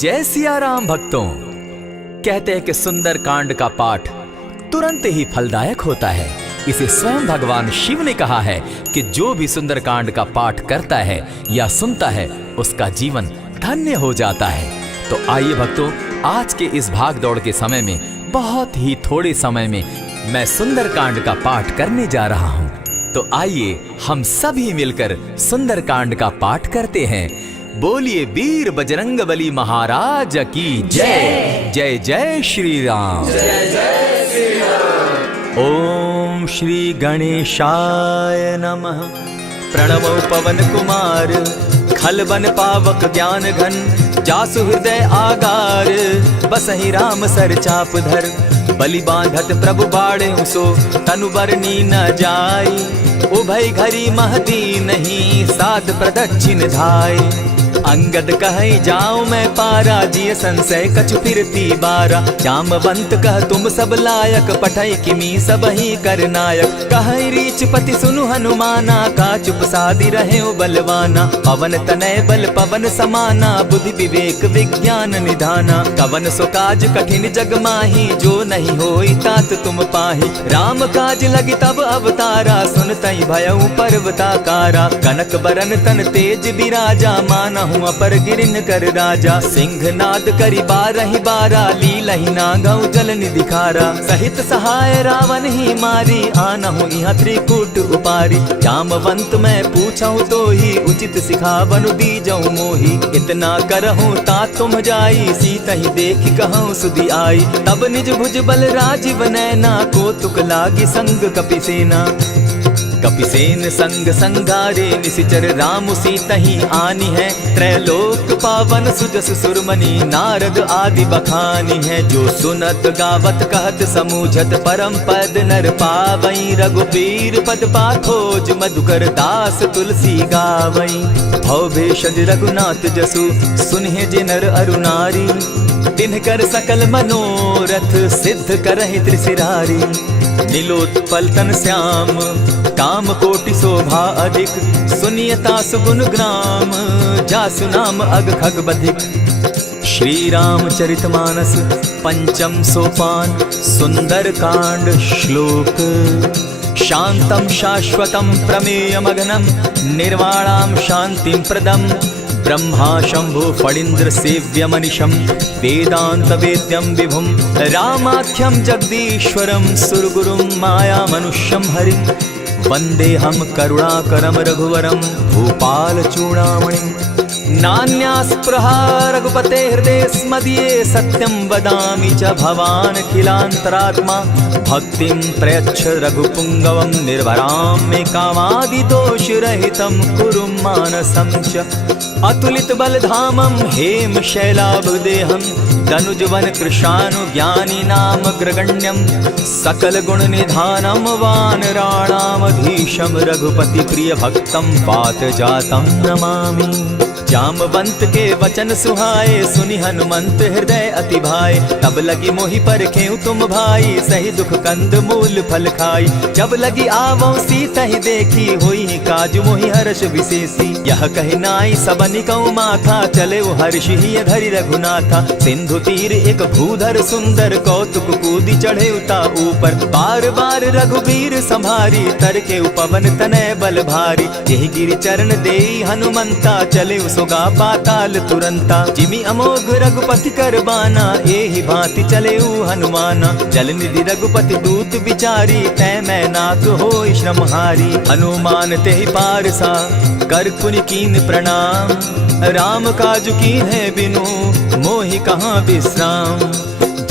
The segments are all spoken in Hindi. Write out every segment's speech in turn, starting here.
जय सिया राम भक्तों। कहते हैं कि सुंदर कांड का पाठ तुरंत ही फलदायक होता है। इसे स्वयं भगवान शिव ने कहा है कि जो भी सुंदर कांड का पाठ करता है या सुनता है उसका जीवन धन्य हो जाता है। तो आइए भक्तों, आज के इस भाग दौड़ के समय में बहुत ही थोड़े समय में मैं सुंदर कांड का पाठ करने जा रहा हूँ। तो आइए हम सभी मिलकर सुंदर कांड का पाठ करते हैं। बोलिए वीर बजरंगबली महाराज की जय। जय जय श्री राम। जय जय श्री राम। ओम श्री गणेशाय नमः। प्रणवो पवन कुमार खलबन पावक ज्ञान घन जासु हृदय आगार बसहि राम सर चाप धर बलि बांधत प्रभु बाढ़े सो तनु बरनी न जाई उभय घरी महती नहीं साध प्रदक्षिण धाई अंगद कहे जाऊं मैं पारा जिय संशय कछु फिरती बारा जामवंत कह तुम सब लायक पठै किमी सब ही कर नायक कहे रीच पति सुनु हनुमाना का चुप सादी रहे बलवाना पवन तनय बल पवन समाना बुद्धि विवेक विज्ञान निधाना कवन सो काज कठिन जग माही जो नहीं होई तात तुम पाही राम काज लगी तब अवतारा सुन तई भयउ पर्वताकारा कनक बरन तन तेज बिराजा माना अपर गिरिन कर राजा सिंह नाद करी बारहि बारा लीलहि नागौ जल निधिखारा सहित सहाय रावण ही मारी आनहु इहाँ त्रिकूट उपारी जामवंत मैं पूछऊं तो ही उचित सिखावनु दीजऊं मोही इतना करहूं ता तुम जाई सीता ही देखी कहूं सुधि आई तब निज भुज बल राजीव नैना को तुक लागी संग कपिसेना कपिसेन संग संगारे निशिचर राम सीता ही आनी है त्रैलोक पावन सुजस सुरमणि नारद आदि बखानी है जो सुनत गावत कहत समूझत परम पद नर पावई रघुबीर पद पाखोज मधुकर दास तुलसी गावई भव भेषज रघुनाथ जसु सुनहि जे नर अरु नारी तिनकर सकल मनोरथ सिद्ध करहि त्रिशिरारी नीलोत्पल तन श्याम काम कोटि शोभा अधिक सुनियता सुगुण ग्राम जासु नाम अग खग बधिक। श्री रामचरितमानस पंचम सोपान सुंदर कांड श्लोक शांतम शाश्वतम प्रमेयमगनम निर्वाणाम शांतिम प्रदम ब्रह्मा शंभु फणीन्द्र सेव्य मनिशम वेदांत वेद्यम विभुम रामाख्यम जगदीश्वरम सुरगुरुम माया मनुष्यम हरिम वंदे हम करुणाकरम रघुवरम भूपाल चूड़ामणिम नान्यास्पृहा रघुपते हृदय स्मदीये सत्यं वदामि च भवान् खिलान्तरात्मा भक्तिं प्रयच्छ रघुपुङ्गवं निर्भरां मे कामादिदोषरहितं कुरु मानसं च अतुलित बलधामं हेम शैलाभदेहं दनुजवन कृशानु ज्ञानी नामग्रगण्यं सकल गुण निधानं वानराणामधीशं रघुपति प्रिय भक्तं पातजातं नमामि। जामवंत के वचन सुहाए सुनि हनुमंत हृदय अति भाए तब लगी मोहि परखेउ तुम भाई सही दुख कंद मूल फल खाई जब लगी आवो सीता ही देखी होई काज मोहि हर्ष विशेषी यह कहि नाई सबनि कौ माथा चले हर्ष ही धरि रघुनाथा सिंधु तीर एक भूधर सुंदर कौतुक कूदी चढ़े उता ऊपर बार बार रघुबीर संभारी तर के उपवन तनय बल भारी यही गिरि चरण देई हनुमंता चले सोगा पाताल तुरंता जिमि अमोघ रघुपति कर बाना एहि भांति चले हनुमाना जल निधि रघुपति दूत विचारी तै मैं नाथ होई श्रमहारी हनुमान तेहि पारसा कर पुनि कीन प्रणाम राम काज कीन है बिनु मोहि कहाँ विश्राम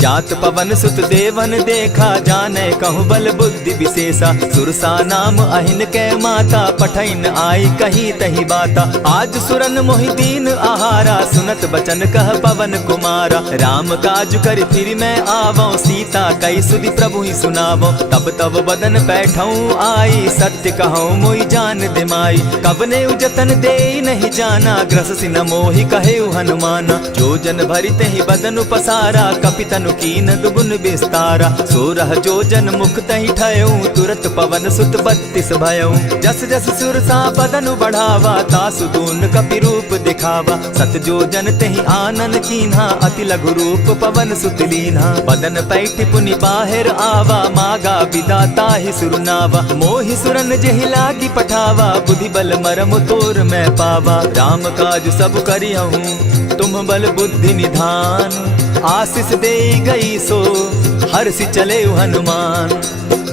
जात पवन सुत देवन देखा जाने कहूँ बल बुद्धि विशेषा सुरसा नाम अहिन कै माता पठैन आई कही तही बाता आज सुरन मोहि दीन आहारा सुनत बचन कह पवन कुमारा राम काज कर फिर मैं आवो सीता कई सुधि प्रभु ही सुनावो तब तब बदन बैठऊं आई सत्य कहूँ मोहि जान दिमाई कबने उजतन दे नहीं जाना ग्रस सिन मोहि कहे हनुमाना जो जन भरित ही बदन पसारा कपितन तनु कीन दुगुन विस्तारा। 16 जोजन मुख तहि ठयऊ, तुरत पवन सुत 32 भयऊ। जस जस सुरसा बदनु बढ़ावा, तासु दून कपि रूप दिखावा। 7 जोजन तेहि आनन कीन्हा, अति लघु रूप पवन सुत लीन्हा। बदन पैठ पुनि बाहिर आवा, मागा विदा ताहि सुरनावा। मोहि सुरन जेहि लागी पठावा, बुद्धि बल मरम तोर मैं पावा। राम काज सब करियहूँ, तुम बल बुद्धि निधान। आशीष दे गई सो हर्षि चले हनुमान।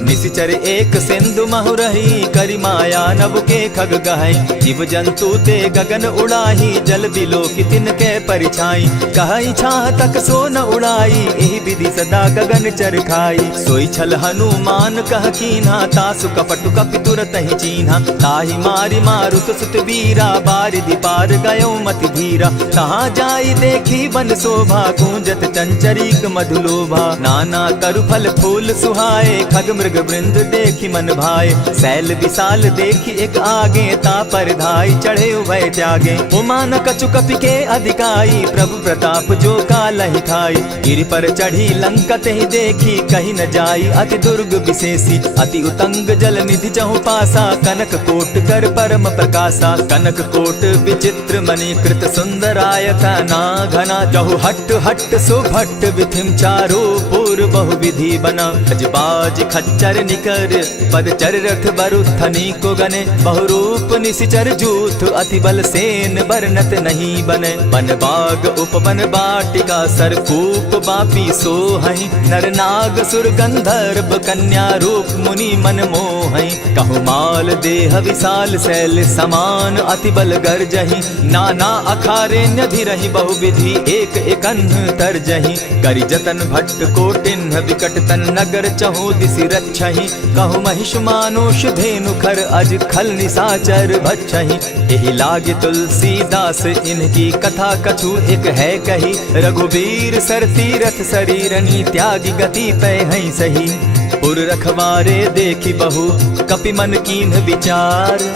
निशिचर एक सिंधु महु रही, करि माया नभ के खग गहई। जीव जंतु ते गगन उड़ाही, जल बिलो की तिनके परिछाई। कहई छाह तक सो न उड़ाई, एहि विधि सदा गगन चर खाई। सोई छल हनुमान कह कीन्हा, तासु कपटु कपि तुरत ही चीन्हा। ताहि मारि मारुत सुत वीरा, बारिधि पार गयो मति धीरा। कहाँ जाई देखी बन शोभा, गूंजत चंचरीक मधुलोभा। नाना तरु फल फूल सुहाए, खग मृग वृंद देखी मन भाए। सैल विशाल देखी एक आगे, ता पर धाई चढ़े उभय त्यागे। उमान कछु कपि के अधिकाई, प्रभु प्रताप जो कालहि खाई। गिरि पर चढ़ी लंका तेहि देखी, कहीं न जाई अति दुर्ग विशेषी। अति उतंग जल निधि चहु पासा, कनक कोट कर परम प्रकाशा। कनक कोट विचित्र मणि कृत सुंदरायता ना घना। जहु हट हट सुभट विधिम चारो पूर बहु विधि बना। अजबाज खच्चर निकर पदचर रथ बरुथनी को गने। बहुरूप निशिचर जूथ, अति बल सेन बरनत नहीं बने। बन बाग उपवन बाटिका, सरकूप बापी सोहई। नर नाग सुर गंधर्व कन्या रूप, मुनि मन मोहई। कहु माल देह विशाल शैल समान, अति बल गर्जहि। नाना अखारे न्यधिरहि, बहुविधि एक एकन्ह तरजहि। करि जतन भट्ट कोटिन्ह, विकट तन नगर चहु दिसि रक्षहि। कहु महिष मानुष धेनु खर, अज खल निशाचर भक्षहि। एहि लागे तुलसीदास, इनकी कथा कछु एक है कही। रघुबीर सर तीरथ शरीरनी, त्यागी गति पै हई सही। पुर रखवारे देखी बहु, कपि मन कीन्ह विचार।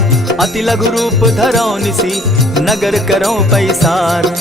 अति लघु रूप धरौ निसी, नगर करौ पैसार।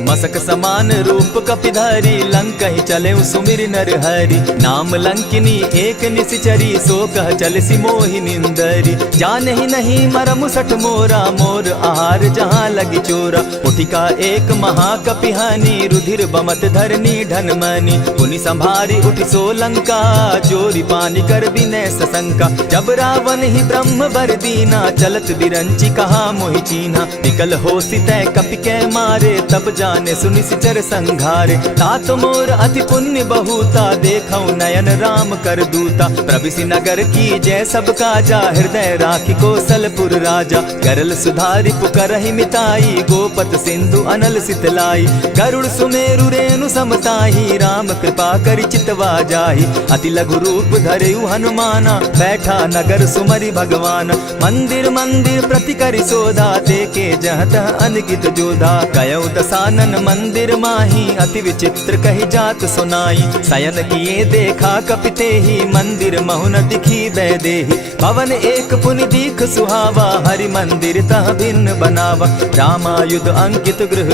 मसक समान रूप कपिधारी, लंकहि चले सुमिर नर हरि। नाम लंकिनी एक निशिचरी, सो कह चल सी मोहि निंदरी। जानहि नहीं मरम सठ मोरा, मोर आहार जहाँ लगी चोरा। उठिका एक महाकपिहानी, रुधिर बमत धरनी ढन मनी। पुनि संभारी उठि सो लंका, जोरी पानी कर विनय सशंका। जब रावण ही ब्रह्म बर दीना, चलत बिरंची कहा मोहि चीन्हा। निकल होसी तय कपि के मारे, तब जाने सुनिशिचर संघारे। तात मोर अति पुण्य बहुता, देखौ नयन राम कर दूता। प्रविशि नगर की जय सब काजा, हृदय राखी कौशलपुर राजा। गरल सुधारि पुकारहि मिताई, गोपत सिंधु अनल सितलाई। गरुड़ सुमेरु रेणु समताही, राम कृपा करि चितवा जाहि। अति लघु रूप धरेउ हनुमाना, बैठा नगर सुमरि भगवान। मंदिर मंदिर प्रति करि सोधा, देखे जहत अनगित जोधा। गयौ दसानन मंदिर माही, अति विचित्र कही जात सुनाई। शयन किए देखा कपिते ही, मंदिर महु न दिखी वैदेही। भवन एक पुनि दीख सुहावा, हरि मंदिर तह भिन्न बनावा। रामायुध अंकित गृह,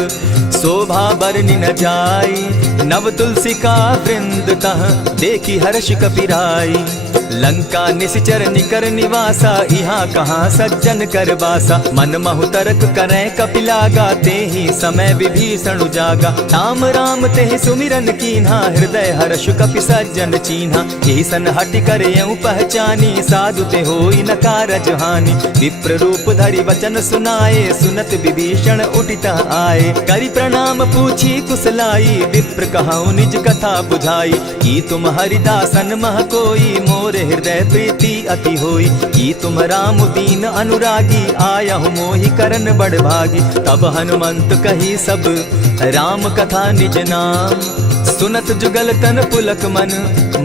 शोभा बरनि न जाई। नव तुलसी का वृंद तह, देखी हर्ष कपिराई। लंका निशिचर निकर निवासा, यहाँ कहाँ सज्जन कर बासा। मन महु तरक करै कपिलागा, तेहि समय विभीषण जागा। राम राम तेहि सुमिरन कीन्हा, हृदय हर्ष कपि सज्जन चीन्हा। एहि सन हटि कर यूं पहचानी, साधु ते होई न कारज हानि। विप्र रूप धरि वचन सुनाए, सुनत विभीषण उठितः आए। करि प्रणाम पूछी कुशलाई, विप्र कहऊँ निज कथा बुझाई। की तुम हरिदासन मह कोई, मोरे हृदय प्रीति अति होई। की तुम राम दीन अनुरागी, आयहु मोहि करन बड़ भागी। तब हनुमंत कही सब राम कथा निज नाम, सुनत जुगल तन पुलक मन,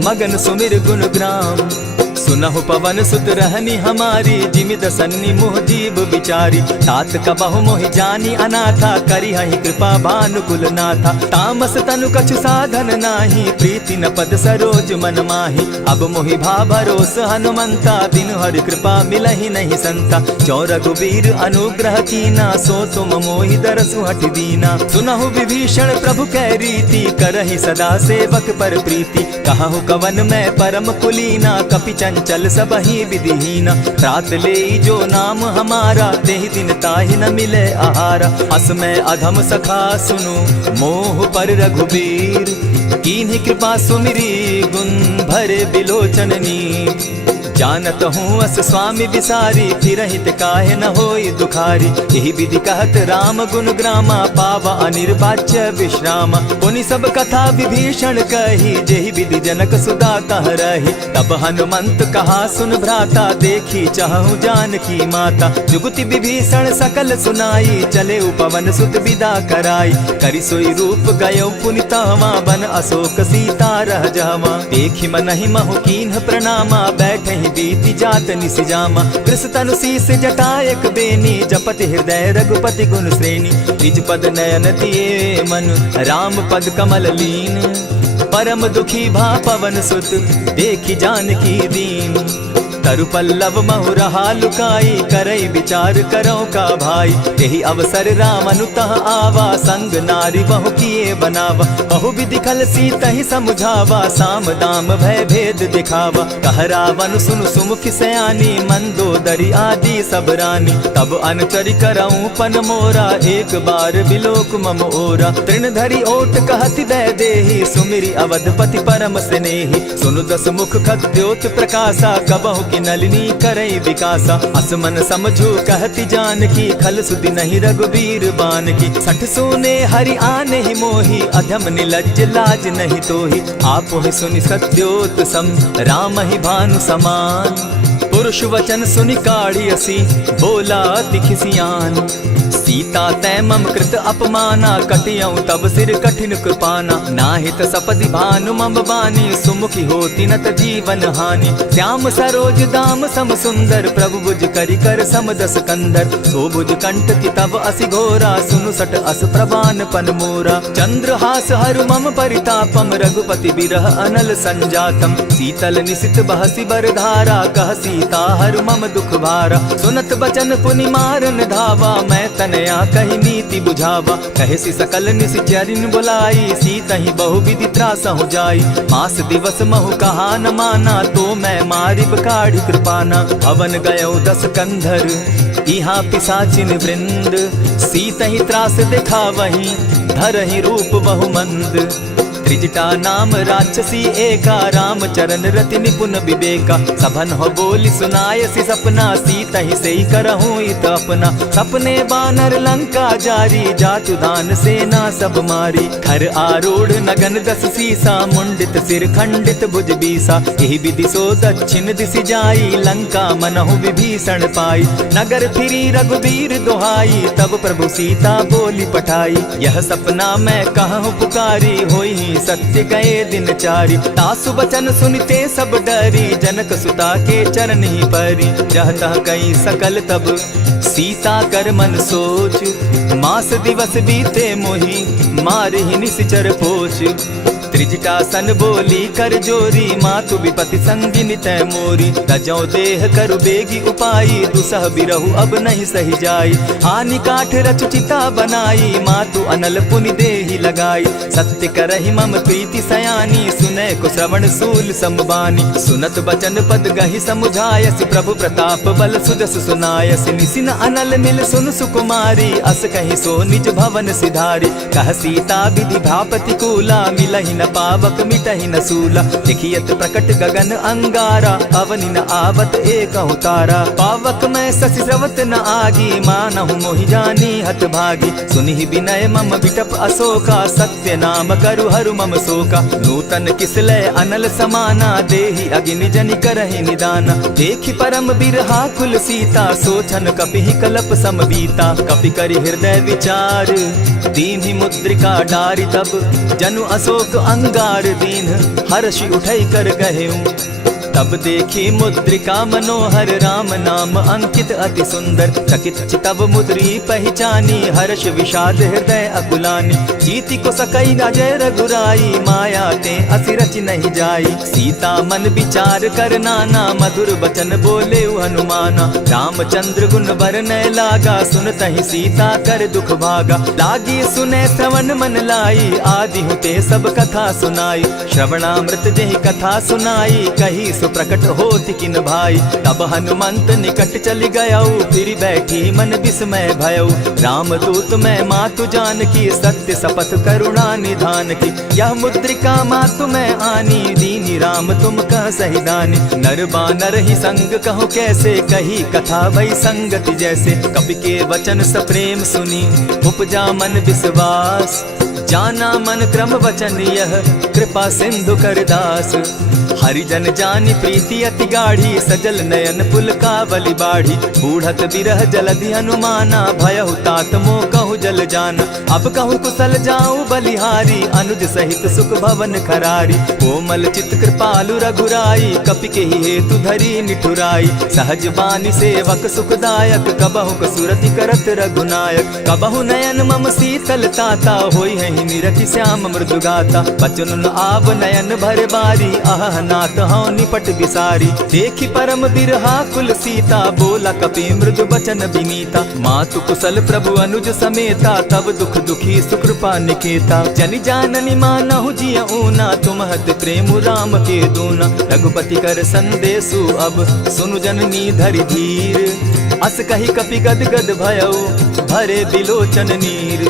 मगन सुमिर गुण ग्राम। सुनहु पवन सुत रहनी हमारी, जिमि दसन्नी मोह जीव विचारी। तात कबहु मोहि जानी अनाथा, करी हहि कृपा भानुकुल नाथा। तामस तनु कछु साधन नाही, प्रीति न पद सरोज मन माही। अब मोहि भा भरोस हनुमंता, बिनु हरि कृपा मिलहि नहीं संता। जो रघुबीर अनुग्रह कीना, सो तुम मोहि दरसु हठि दीना। सुनहु विभीषण प्रभु कै रीति, करहि सदा सेवक पर प्रीति। कहु कवन मैं परम कुलीना, कपि चंचल सबहि विधिहीना। त्रात लेई जो नाम हमारा, तेहि दिन ताहि न मिले आहारा। अस मैं अधम सखा सुनु, मोह पर रघुबीर। कीन्ही कृपा सुमिरी, गुण भरे बिलोचन नीर। जानत हूँ अस स्वामी विसारी, फिरहित काहे न होई दुखारी। यही विधि कहत राम गुण ग्रामा, पावा अनिर्वाच्य विश्रामा। पुनि सब कथा विभीषण कही, जेहि विधि जनक सुदा कह रही। तब हनुमंत कहा सुन भ्राता, देखी चाहूँ जानकी माता। जुगति विभीषण सकल सुनाई, चले पवन सुत विदा कराई। करि सोई रूप गयो पुनि तहवा, बन अशोक सीता रह जहवा। देखी मनहि महु कीन्ह प्रणामा, बैठहि बीति जात निसिजामा। कृष तनु शीस जटायक बेनी, जपति हृदय रघुपति गुण श्रेणी। निज पद नयन दिए मन, राम पद कमल लीन। परम दुखी भा पवन सुत, देखी जानकी दीन। तरु पल्लव महु रहा लुकाई, करई विचार करो का भाई। यही अवसर राम अनुतः आवा, संग नारी बहु किए बनावा। बहु विधि खल सीतहि समुझावा, साम दाम भय भेद दिखावा। कह रावण सुनु सुमुखि सयानी, मंदोदरी आदि सब रानी। तब अनचरि करऊं पन मोरा, एक बार बिलोक मम ओरा। तृण धरि ओट कहति दय देहि, सुमिरि अवधपति परम स्नेही। सुनु दस मुख खद्योत प्रकाशा, कबहु नलिनी करई विकासा। असमन समझो कहति जानकी, खल सुधि नहीं रघुबीर बान की। सठ सोने हरि आने ही मोही, अधम निलज्ज लाज नहीं तोही। आपो ही सुनि सत्योत सम, राम ही भानु समान। पुरुष वचन सुनि काढ़ी असी, बोला अति खिसियान। सीता तै मम कृत अपमाना, कटियऊं तब सिर कठिन कृपाना। नाहित सपदि भानु मम बानी, सुमुखी होती न त जीवन हानि। श्याम सरोज दाम सम सुंदर, प्रभु भुज करि कर सम दस कंदर। सो भुज कंठ की तब असि घोरा, सुनु सट अस प्रवान पन मोरा। चंद्रहास हरु मम परितापम, रघुपति बिरह अनल संजातम। शीतल निशित बहसि बरधारा, कह सीता हरु मम दुख भारा। सुनत बचन पुनि मारन धावा, मैं तनया कही नीति बुझावा। कहसी सकल निशिचरिन बुलाई, सीतहि बहु विधि त्रास हो जाई। मास दिवस महु कहा न माना, तो मैं मारिब काढ़ी कृपाना। भवन गयो दस कंधर, इहाँ पिशाचिन वृंद। सीतहि त्रास दिखावहि, धरहि रूप बहु मंद। त्रिजटा नाम राक्षसी एका, राम चरण रति निपुण विवेका। सभन हो बोली सुनायसी सपना, सीतहि सेई करहूँ इत अपना। सपने बानर लंका जारी, जातु दान सेना सब मारी। खर आरूढ़ नगन दस सीसा, मुंडित सिर खंडित भुज बीसा। यही विधि सो दक्षिण दिशि जाई, लंका मनहु विभीषण पाई। नगर फिरी रघुबीर दोहाई, तब प्रभु सीता बोली पठाई। यह सपना मैं कहूँ पुकारी, होई सत्य गए दिन चारी। तासु बचन सुनते सब डरी, जनक सुता के चरण ही परी। जहता कई सकल तब सीता कर मन सोच, मास दिवस बीते मोही, मारे ही निश्चर पोच। त्रिजटा सन बोली कर जोरी, मातु विपति संगिनी तै मोरी। तजौ देह करु बेगी उपाई, दुसह बिरहु अब नहीं सही जाई। हानि काठ रचु चिता बनाई, मातु अनल पुनि देहि लगाई। सत्य करहि मम प्रीति सयानी, सुनै को श्रवण सूल समबानी। सुनत बचन पद गहि समुझायसि, प्रभु प्रताप बल सुजस सुनायसि। निसिन अनल मिल सुन सुकुमारी, अस कहि सो निज भवन सिधारी। कह सीता विधि भापति कूला, मिलहि न पावक मिटहि न सूला। देखियत प्रकट गगन अंगारा, अवनि न आवत एकहु तारा। पावक मैं शशि स्रवत न आगी, मानहु मोहि जानी हत भागी। सुनिहि विनय मम विटप अशोका, सत्य नाम करु हरु मम शोका। नूतन किसलय अनल समाना, देहि अगिनि जनि करहि निदाना। देखि परम बिरहा कुल सीता, सोचन कपिहि कलप सम बीता। कपि करि हृदय विचार, दीन्हि मुद्रिका डारि। तब जनु अशोक अंगार दीन, हर्षि उठै कर गहेऊ। तब देखी मुद्रिका मनोहर राम नाम अंकित अति सुंदर। चकित चितव मुद्री पहचानी हर्ष विषाद हृदय अकुलानी। जीति को सकई न जय रघुराई माया ते असि रचि नहीं जाई। सीता मन विचार कर नाना मधुर बचन बोले हनुमाना। रामचंद्र गुण बरनय लागा सुनतहि सीता कर दुख भागा। लागी सुने श्रवण मन लाई आदि हुते सब कथा सुनाई। श्रवणामृत जेहि कथा सुनाई कही सो प्रकट होति किन भाई। तब हनुमंत निकट चली गयऊ फिर बैठी मन विस्मय भयऊ। रामदूत मैं मातु जान की सत्य शपथ करुणा निधान की। यह मुद्रिका मातु मैं आनी दीनी राम तुम कह सही दानी। नर बानर ही संग कहूँ कैसे कही कथा भई संगति जैसे। कपि के वचन सप्रेम सुनी उपजा मन विश्वास। जाना मन क्रम वचन यह कृपा सिंधु कर दास। हरिजन जानी प्रीति अति गाढ़ी सजल नयन पुलकावली बाढ़ी। बूढ़त बिरह जलधि हनुमाना भयहु तात मोह कहु जल जाना। अब कहूँ कुशल जाऊँ बलिहारी अनुज सहित सुख भवन खरारी। कोमल चित कृपालु रघुराई कपि के ही हेतु धरी निठुराई। सहज बानी सेवक सुखदायक कबहु कसुरति करत रघुनायक। कबहु नयन मम शीतल ताता होई है निरखि श्याम मृदु गाता। बचन आब नयन भर बारी आह नाथ हौ निपट बिसारी। देखी परम बिरहा कुल सीता बोला कपि मृदु बचन विनीता। मातु कुशल प्रभु अनुज समेता तब दुख दुखी सुकृपा निकेता। जनि जाननी मानहु जिय ऊना तुमहत प्रेम राम के दूना। रघुपति कर संदेशु अब सुनु जननी धरि धीर। अस कही कपि गद गद भयऊ भरे बिलोचन नीर।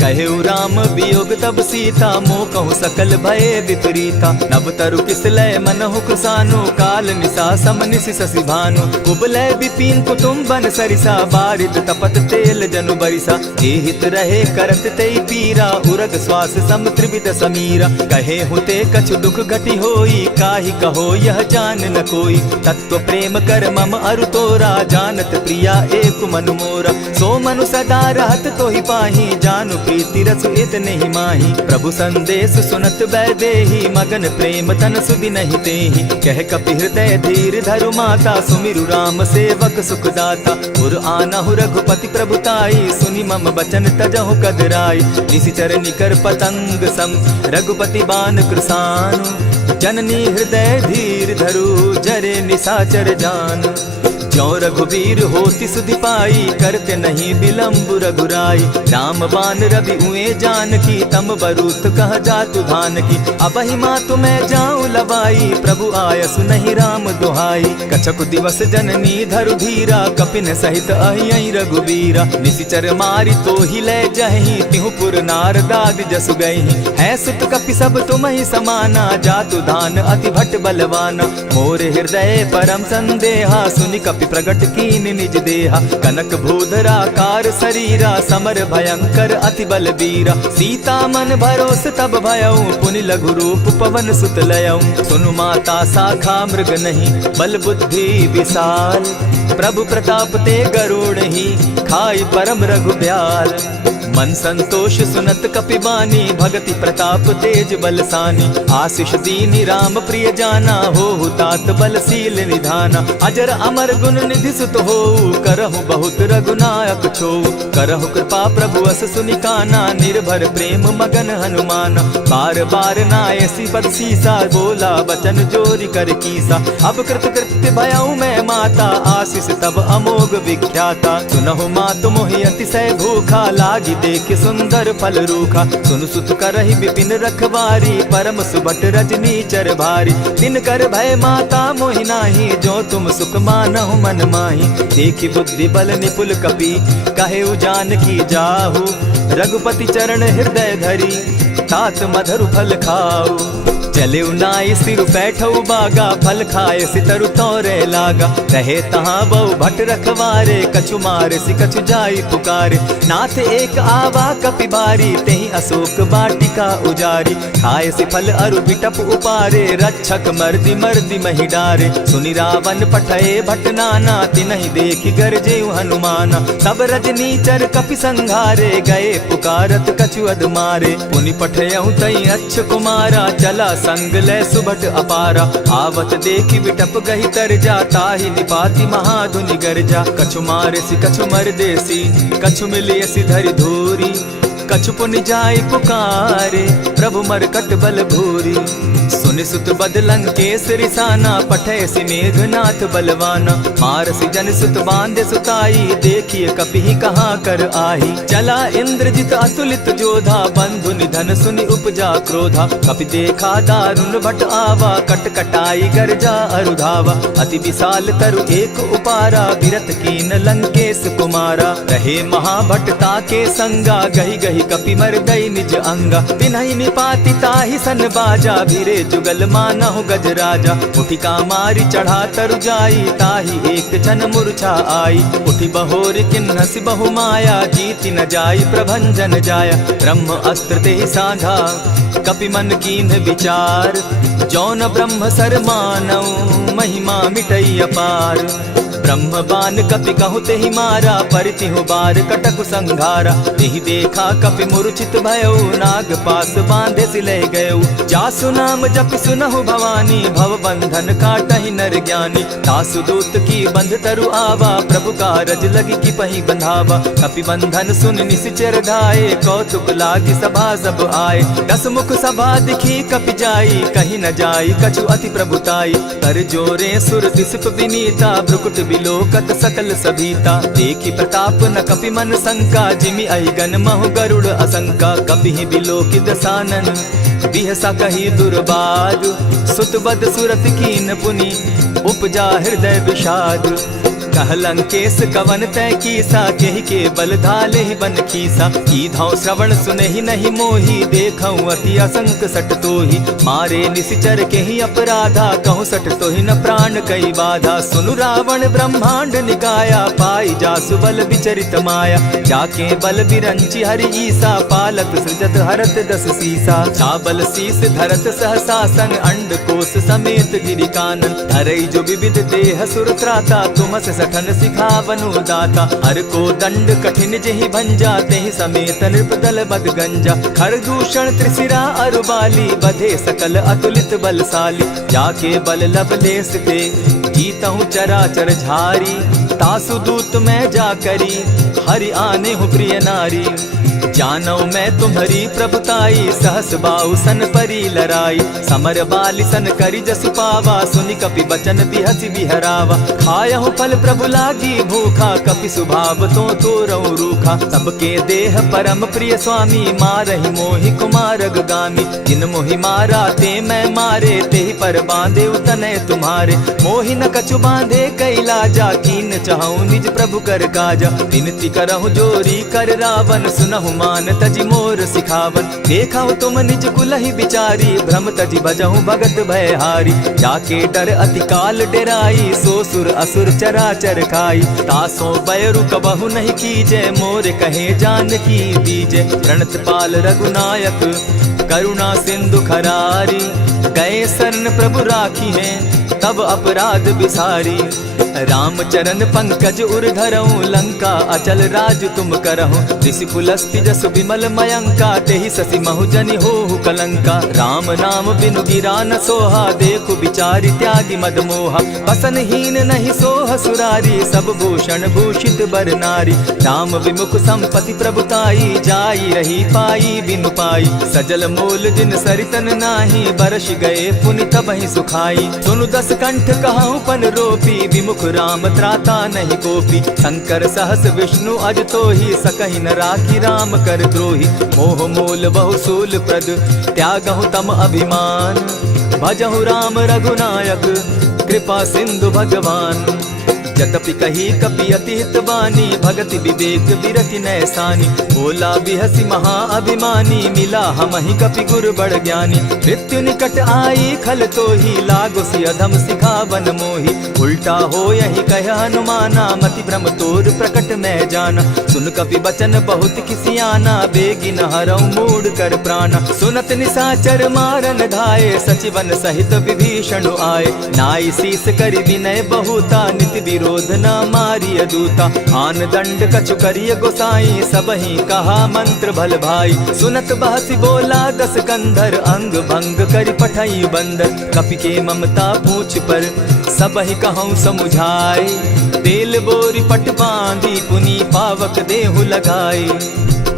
कहेउ राम वियोग तब सीता मोह कहूँ सकल भये विपरीता। नव तरु किस लय मनहु कुसानु काल निशा समनिशि शशि भानु। कुबलय विपिन कुटुम्बन सरिसा बारिद तपत तेल जनु बरिसा। जे हित रहे करत तेई पीरा उरग श्वास सम त्रिविध समीरा। कहे हुते कछु दुख घटी होई काहि कहो यह जान न कोई। तत्व प्रेम कर मम अरु तोरा जानत प्रिया एक मनु मोरा। सो मनु सदा रहत तोहि पाही जानु प्रीति रस इतने ही माही। प्रभु संदेश सुनत बैदेही मगन प्रेम तन सुधि नहीं तेहि। कह कपि हृदय धीर धरु माता सुमिरु राम सेवक सुखदाता। उर आनहु रघुपति प्रभुताई सुनि मम बचन तजहु कदराई। निशिचर निकर पतंग सम रघुपति बान कृसानु। जननी हृदय धीर धरु जरे निशाचर जान। जो रघुवीर होति सुधि पाई करते नहीं विलम्ब रघुराई। राम बान रवि उए जान की तम बरूत कह जातु धान की। अबहि मातु मैं जाऊं लवाई प्रभु आयसु नहीं राम दुहाई। कछक दिवस जननी धरु धीरा कपिन सहित अहियहि रघुवीरा। निशिचर मारी तो ही ले जहि तिहु पुर नार दाग जसु गई। है सुत कपि सब तुम ही समाना जातु धान अति भट बलवाना। मोर हृदय परम संदेहा सुनि कपि प्रगट कीन निज देहा। कनक भूधरा कार शरीरा समर भयंकर अति बलबीरा। सीता मन भरोस तब भयऊ पुनि लघु रूप पवन सुत लयऊ। सुनु माता शाखा मृग नहीं बल बुद्धि विशाल। प्रभु प्रताप ते गरुड़ ही खाई परम रघुब्याल। मन संतोष सुनत कपिबानी भगति प्रताप तेज बलसानी। आशीष दीनी राम प्रिय जाना हो तात बलशील निधाना। अजर अमर गुण निधि सुत हो करहु बहुत रघुनायक छो। करहु कृपा प्रभु अस सुनिकाना निर्भर प्रेम मगन हनुमाना। बार बार नायसी पद सीसा बोला बचन जोरी कर कीसा। अब कृत कृत्य भयऊ मैं माता आशीष तब अमोघ विख्याता। सुनहु मातु मोहि अतिशय भूखा लागी देख सुंदर फल रूखा। सुन सुत करहि विपिन रखवारी परम सुबट रजनी चर भारी। दिन कर भय माता मोहि नाही जो तुम सुख मानहु मन माही। देखी बुद्धि बल निपुल कपि कहेउ जानकी जाहु। रघुपति चरण हृदय धरी तात मधुर फल खाऊ। चले नाई सिर बैठऊ बागा फल खाए सितरु तोरे लागा। रहे तहाँ बहु भट रखवारे कछु मारे सि कछु जाई पुकारे। नाथ एक आवा कपि बारी तेहि अशोक बाटिका उजारी। खाए सि फल अरु बिटप उपारे रक्षक मर्दि मर्दि महि डारे। सुनि रावण पठये भट नाना तिनहि देखि गरजेउ हनुमाना। सब रजनी चर कपि संघारे गए पुकारत कछु अध मारे। पुनि पठयउ तई अच्छ कुमारा चला संग ले सुभट अपारा। आवत देखी विटप गही तर जा, ताहि निपाति महाधुनि गर्जा। कछु मारेसी कछु मर देसी, कछु मिलियसी धरि धूरी। कछु पुनि जाय पुकारे, प्रभु मरकट बल भूरी। सुनि सुत बद लंकेश रिसाना, पठैसी मेघनाथ बलवाना। मारसी जन सुत बांधे सुताई, देखिए कपि कहाँ कर आही। चला इंद्रजित अतुलित जोधा, बंधु निधन सुनि उपजा क्रोधा। कपि देखा दारुण भट आवा, कट कटाई गर्जा अरुधावा। अति विशाल तरु एक उपारा, बिरत कीन लंकेश कुमारा। रहे महाभट ताके संगा, गही गही कपि मर गई निज अंगा। तिन्हि निपाति ताहि सन बाजा, भीरे जुगल मानहु गजराजा। उठि कामारी चढ़ा तरु जाई, ताहि एक जन मूर्छा आई। उठि बहोर किन्हसि बहु माया, जीति न जाई प्रभंजन जाया। ब्रह्म अस्त्र तेहि साधा, कपि मन कीन्ह विचार। जौन ब्रह्म सर मानऊ, महिमा मिटई अपार। ब्रह्म बान कपि कहु तेहि मारा, परितिहु बार कटकु संघारा। तेहि देखा कपि मूर्छित भयउ, नाग पास बांधे सिले गयउ। जासु नाम जपि सुनहु भवानी, भव बंधन काटहि नर ज्ञानी। तासु दूत की बंध तरु आवा, प्रभु कारज लगी कि पहि बंधावा। कपि बंधन सुन निसिचर धाये, कौतुक लागी सभा सब आए। दस मुख सभा दिखी कपि जाई, कहीं न जाई कछु अति प्रभुताई। कर जोरे सुर दिसप विनीता, भ्रुकुट बिलोकत सकल सभीता। देखी प्रताप न कपि मन शंका, जिमि अहिगन महु गरुड़ असंका। कपि बिलोकि दसानन, बिहसा कही दुर्बाद। सुत बद सुरत कीन पुनि, उपजा हृदय विषाद। कह लंकेश कवन तय कीसा, केहि के बल धाले ही बन खीसा। कीधौ श्रवण सुनहि नहीं मोही, देखऊं अति असंक सट तोही। मारे निसिचर केहि अपराधा, कहूँ सट तोहि न प्राण कई बाधा। सुनु रावण ब्रह्मांड निकाया, पाई जासु बल विचरित माया। जाके बल बिरंचि हरि ईसा, पालत सृजत हरत दस सीसा। चाबल शीस धरत सहसासन, अंड कोश समेत गिरि कानन। धरई जो विविध देह सुर त्राता, तुमस सठन सिखावनु दाता। हर को दंड कठिन जेहि भंजा, तेहि समेत नृपदल बद गंजा। खरदूषण त्रिशिरा अरुबाली, बधे सकल अतुलित बलशाली। जाके बल लवलेस ते, जीतहु चराचर झारी। तासु दूत मैं जा करी, हरि आने हूँ प्रिय नारी। जानो मैं तुम्हारी प्रभुताई, सहस बाहु सन परी लराई। समर बाली सन करी जसु पावा, सुनि कपि बचन बिहसि बिहरावा। खायहु फल प्रभु लागी भूखा, कपि सुभाव तो तोरहु रूखा। सबके देह परम प्रिय स्वामी, मारहि मोहि कुमारग गामी। जिन मोहि मारा ते मैं मारे, तेहि पर बांधे उतने तुम्हारे। मोहि न कछु बांधे कैलाजा, कीन चाहूं निज प्रभु कर काजा। विनती करहु जोरी कर रावण, सुनहु मान तजि मोर सिखावन। देखा तुम निज कुलहि बिचारी, भ्रम तजि भजहु भगत भयहारी। जाके डर अति काल डेराई, सो सुर असुर चराचर खाई। तासो बैरु कबहु नहीं कीजे, मोर कहे जानकी दीजे। प्रणत पाल रघुनायक, करुणा सिंधु खरारी। गए शरण प्रभु राखी हैं, तब अपराध बिसारी। राम चरण पंकज उर धरऊं, लंका अचल राज तुम करहूं। ऋषि पुलस्ति जसु विमल मयंका, तेहि ससि महु जनि होहु कलंका। राम नाम बिनु गिरा न सोहा, देखु बिचारी त्यागी मद मोहा। बसन हीन नहीं सोह सुरारी, सब भूषण भूषित बर नारी। राम विमुख संपति प्रभुताई, जाई रही पाई बिनु पाई। सजल मोल जिन सरितन नाही, बरस गए पुनि तबहि सुखाई। सुनु दस कंठ कहूँ पन रोपी, विमुख राम त्राता नहीं कोपी। शंकर सहस विष्णु अज तोहि, सकहि न राखी राम कर द्रोही। मोह मूल बहु सूल प्रद, त्यागहु तम अभिमान। भजहु राम रघुनायक, कृपा सिंधु भगवान। यद्यपि कही कपि अति हितवानी, भगति विवेक विरति नैसानी। बोला बिहसि महा अभिमानी, मिला हमहि कपि गुर बड़ ज्ञानी। मृत्यु निकट आई खल तोहि, लागो सि अधम सिखावन मोहि। उल्टा हो यही कह हनुमाना, मति भ्रम तोर प्रकट मैं जाना। सुन कपि बचन बहुत किसियाना, बेगी न हरऊ मूड कर प्राणा। सुनत निसाचर मारन धाये, सचिवन सहित विभीषण आए। नाई शीस करि विनय बहुता, नित विरोध क्रोध न मारिय दूता। आन दंड कछु करिय गोसाई, सबहि कहा मंत्र भल भाई। सुनत बहसी बोला दस कंधर, अंग भंग करि पठई बंदर। कपि के ममता पूछ पर, सबहि कहूँ समुझाए। तेल बोरी पट बांधी, पुनि पावक देहु लगाई।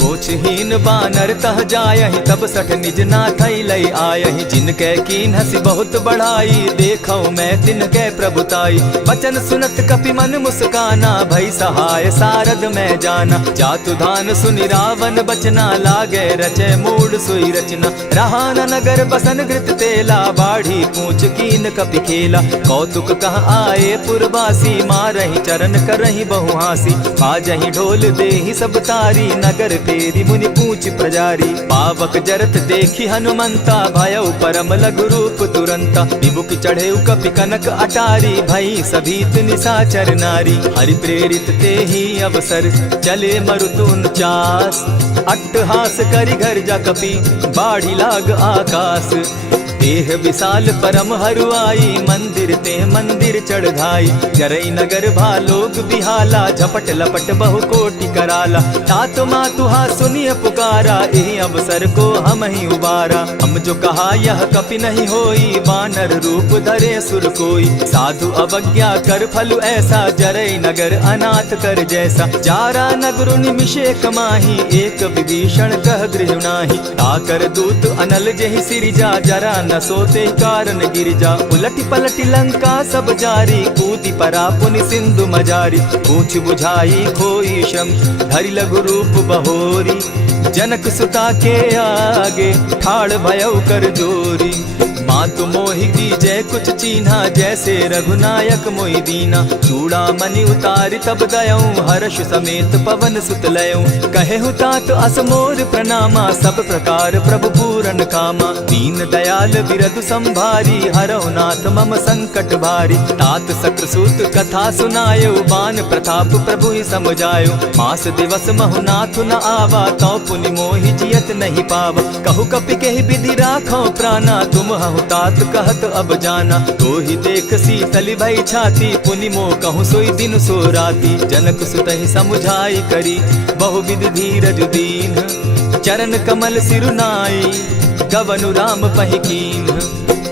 पोछहीन बानर तह जायहि, तब सठ निज नाथ लई आयहि। जिनके कीन हसी बहुत बढ़ाई, देखौ मैं तिनके प्रभुताई। बचन सुनत कपि मन मुस्काना, भई सहाय सारद में जाना। जातु धान सुनि रावण बचना, लागे रचे मूड सोई रचना। रहा न नगर बसन घृत तेला, बाढ़ी पूछ कीन कपि खेला। कौतुक कह आए पुरवासी, मारहि चरण करहि बहु हासी। बाजहि ढोल देहि सब तारी, नगर तेरी मुनि पूछ प्रजारी। पावक जरत देखी हनुमंता, भयउ परम लघु रूप तुरंता। विबुक चढ़े कपि कनक अटारी, भई सभीत निशाचर नारी। हरि प्रेरित ते ही अवसर, चले मरुत 49। अट्टहास करि घर जा कपि, बाढ़ी लाग आकाश। देह विशाल परम हरुआई, मंदिर ते मंदिर चढ़ाई। जरई नगर भालोक बिहाला, झपट लपट बहु कोटि कराला। तात मातुहा सुनिय पुकारा, एहि अवसर को हम ही उबारा। हम जो कहा यह कपि नहीं होई, बानर रूप धरे सुर कोई। साधु अवज्ञा कर फल ऐसा, जरई नगर अनाथ कर जैसा। जारा नगर निमिषे कमाही, एक विभीषण कह गृह नाही। ताकर दूत अनल जेहि सिरिजा, जरा न सोते कारण गिरजा। उलटी पलटी लंका सब जारी, कूदी परा पुनि सिंधु मजारी। पूछ बुझाई खोई श्रम, धरि लघु रूप बहोरी। जनक सुता के आगे, ठाड़ भयउ कर जोरी। मातु मोहि दीजै कुछ चीन्हा, जैसे रघुनायक मोहि दीना। चूड़ामणि उतारि तब दयऊं, हर्ष समेत पवन सुत लयऊं। कहेहु तात असमोर प्रणामा, सब प्रकार प्रभु पूरन कामा। दीन दयाल बिरदु संभारी, हरौ नाथ मम संकट भारी। तात सक्रसूत कथा सुनायो, बान प्रताप प्रभु ही समझायो। मास दिवस महु नाथ न आवा, तौ पुनि मोहि जियत नहीं पावा। कहु कपि केहि विधि राखो प्राणा, तुम हहु तात कहत अब जाना। तो ही देख शीतली भई छाती, पुनि मो कहूँ सोई दिन सो राती। जनक सुतहि समुझाई करी, बहुविध धीरज दीन। चरण कमल सिरुनाई, गवनु राम पहि कीन।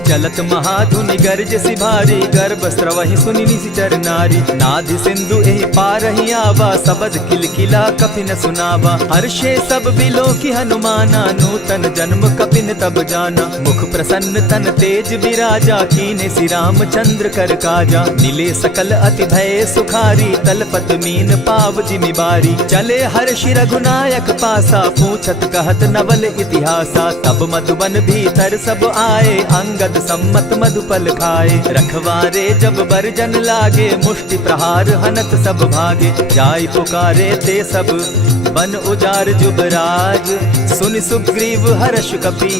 चलत महाधुनि गर्ज सिभारी, गर्भ स्रवहि सुनि निशिचर नारी। नाधि सिंधु एहि पारहि आवा, सबद किलकिला कपि न सुनावा। हर्षे सब बिलोकि हनुमाना, नूतन जन्म कपिन तब जाना। मुख प्रसन्न तन तेज विराजा, कीने श्री रामचंद्र कर काजा। मिले सकल अति भय सुखारी, तलपत मीन पाव जिमि बारी। चले हर्षि रघुनायक पासा, पूछत कहत नवल इतिहासा। तब मधुबन भीतर सब आए, अंगद सम्मत मधुपल खाए। रखवारे जब बरजन लागे, मुष्टि प्रहार हनत सब भागे। जाय पुकारे ते सब, बन उजार जुबराज। सुन सुग्रीव हर्ष कपि,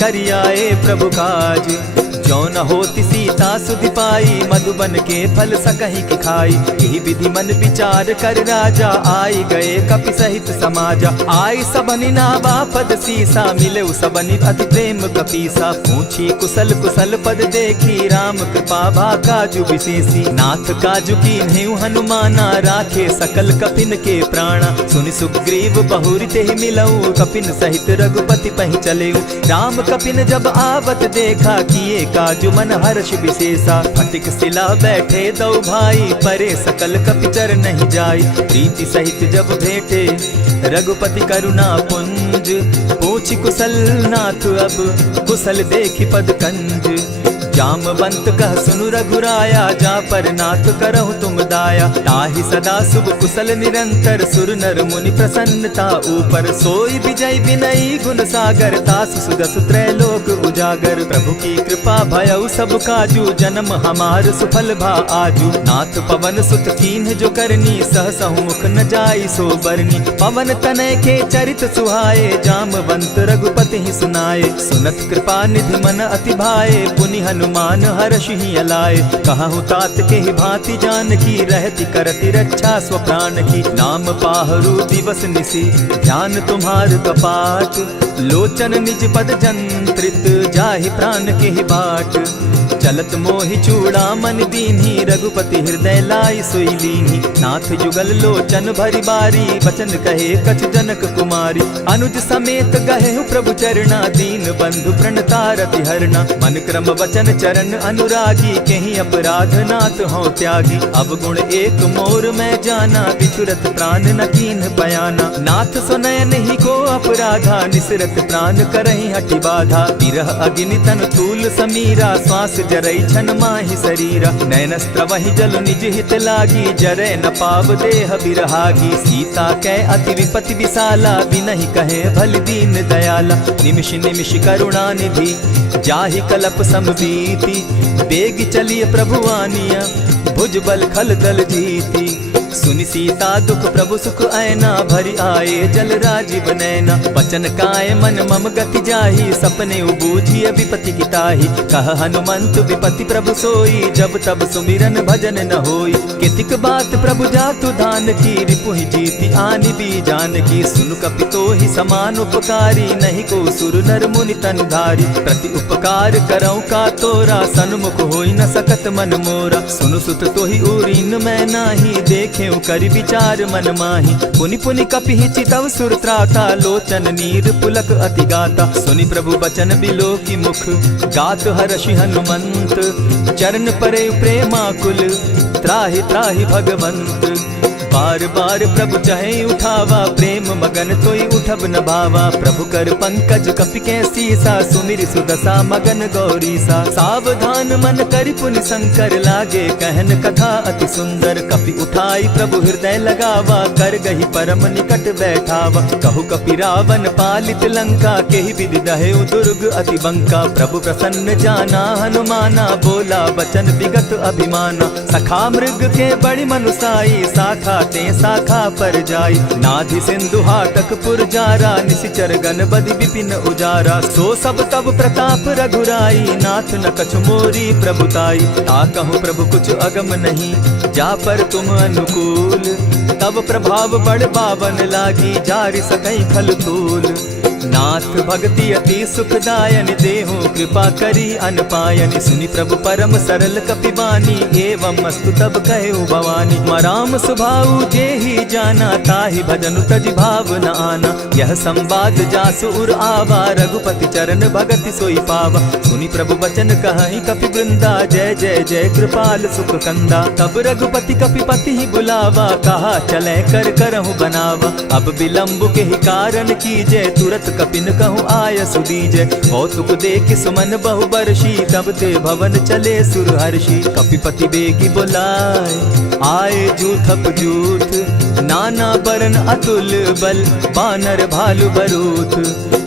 करियाए प्रभु काज। जो न होती सीता सुधि पाई, मधुबन के फल सकहि के खाई। यही विधि मन विचार कर राजा, आई गए कपि सहित समाजा। आई सबनि नावा पद सीसा, मिले सबनि अति प्रेम कपीसा। पूछी कुशल कुशल पद देखी, राम कृपा भा काजु विशेषी। नाथ काजु कीन्हेउ हनुमाना, राखे सकल कपिन के प्राणा। सुनि सुग्रीव बहुरि तेहि मिलऊ, कपिन सहित रघुपति पहि चलेऊ। राम कपिन जब आवत देखा, किए काजु मन हर्ष विशेषा। फटिक सिला बैठे दो भाई, परे सकल कपिचर नहीं जाई। प्रीति सहित जब भेटे, रघुपति करुणा पुंज। पूछ कुशल नाथ अब, कुशल देखि पद कंज। जामवंत कह सुनु रघुराया, जा पर नाथ करहु तुम दाया। ताहि सदा शुभ कुशल निरंतर, सुर नर मुनि प्रसन्नता ऊपर। सोई विजय विनयी गुण सागर, तासु सुदसु त्रैलोक उजागर। प्रभु की कृपा भयउ सब काजू, जन्म हमार सुफल भा आजू। नाथ पवन सुत कीन्ह जो करनी, सहसहु मुख न जाई सो बरनी। पवन तनय के चरित सुहाए, जामवंत रघुपति ही सुनाए। सुनत कृपा निधि मन अति भाए, पुनि हनुमान हनुमान हर्षि अलाए। कहु तात के ही भांति जानकी रहती करती रक्षा स्व प्राण की। नाम पाहरु दिवस निसी ध्यान तुम्हार कपाट। लोचन निज पद जंत्रित जाहि प्राण के ही बाट। चलत मोहि चूड़ामणि दीन्ही रघुपति हृदय लाई सोई लीन्ही। नाथ जुगल लोचन भरी बारी बचन कहे कछ जनक कुमारी। अनुज समेत गहे प्रभु चरणा दीन बंधु प्रणतारति हरना। मन क्रम वचन चरण अनुरागी केहि अपराध नाथ हो त्यागी। अब गुण एक मोर मैं जाना बिचुरत प्राण न कीन्ह बयाना। नाथ सुनयन ही को अपराधा निसरत प्राण करहि हटि बाधा। विरह अग्नि तन तूल समीरा श्वास जरई छन माहि शरीरा। नयनस्त्र वही जल निज हित लागी जरै न पाव देह बिरहागी। सीता कै अति विपति विशाला बिनहि कहे भल दीन दयाला। निमिष निमिष करुणा निधि जाहि कलप समबीति। बेग चलिए प्रभु आनिया भुज बल खल दल जीती। सुनि सीता दुख प्रभु सुख ऐना भरी आए जल राजीव नैना। वचन काय मन मम गति जाहि सपने उबूझिय विपति किताहि। कह हनुमंत विपति प्रभु सोई जब तब सुमिरन भजन न होई। कितिक बात प्रभु जातु धान की रिपुहि जीति आनि भी जान की। सुनु कपितो ही समान उपकारी नहीं को सुर नर मुनि तन धारी। प्रति उपकार करौ का तोरा सन्मुख होई न सकत मन मोरा। सुनु सुत तो ही उरीन मैं नाही देखे करि विचार मन माही। पुनि पुनि कपिहि चितव सुर त्राता लोचन नीर पुलक अति गाता। सुनि प्रभु बचन बिलो की मुख गात हर्षि हनुमंत। चरण परे प्रेमाकुल त्राहि त्राहि भगवंत। बार बार प्रभु चहे उठावा प्रेम मगन तोई उठब न भावा। प्रभु कर पंकज कपि के सीसा सुमिर सुदशा मगन गौरीसा। सावधान मन करि पुनि शंकर लागे कहन कथा अति सुंदर। कपि उठाई प्रभु हृदय लगावा कर गही परम निकट बैठावा। कहु कपि रावण पालित लंका केहि विधि दहेउ दुर्ग अति बंका। प्रभु प्रसन्न जाना हनुमाना बोला वचन विगत अभिमाना। सखा मृग के बड़ी मनुसाई शाखा ते शाखा पर जाई। नाधि सिंधु हाटक पुर जारा निशिचर गण बदि विपिन उजारा। सो सब तब प्रताप रघुराई नाथ न कछु मोरी प्रभुताई। ता कहूँ प्रभु कुछ अगम नहीं जा पर तुम अनुकूल। तब प्रभाव बड़ पावन लागी जारि सकई खल तूल। नाथ भक्ति अति सुखदायन देहु कृपा करी अनपायन। सुनि प्रभु परम सरल कपिबानी एवं मस्तु तब कहे भवानी। मराम सुभाऊ जेहि जाना ताहि भजनु तज भाव न आना। यह संवाद जासु उर आवा रघुपति चरण भगति सोई पावा। सुनि प्रभु बचन कहि कपि वृंदा जय जय जय कृपाल सुख कंदा। तब रघुपति कपिपति ही बुलावा कहा चले कर करहु बनावा। अब विलंब के ही कारण कीजय तुरत कपिन कहूँ आय सुदीजय। कौतुक देख सुमन बहु बरसी तब ते भवन चले सुर हर्षि। कपिपति बेगी बुलाए आए जूथप जूथ। नाना बरन अतुल बल बानर भालु बरूथ।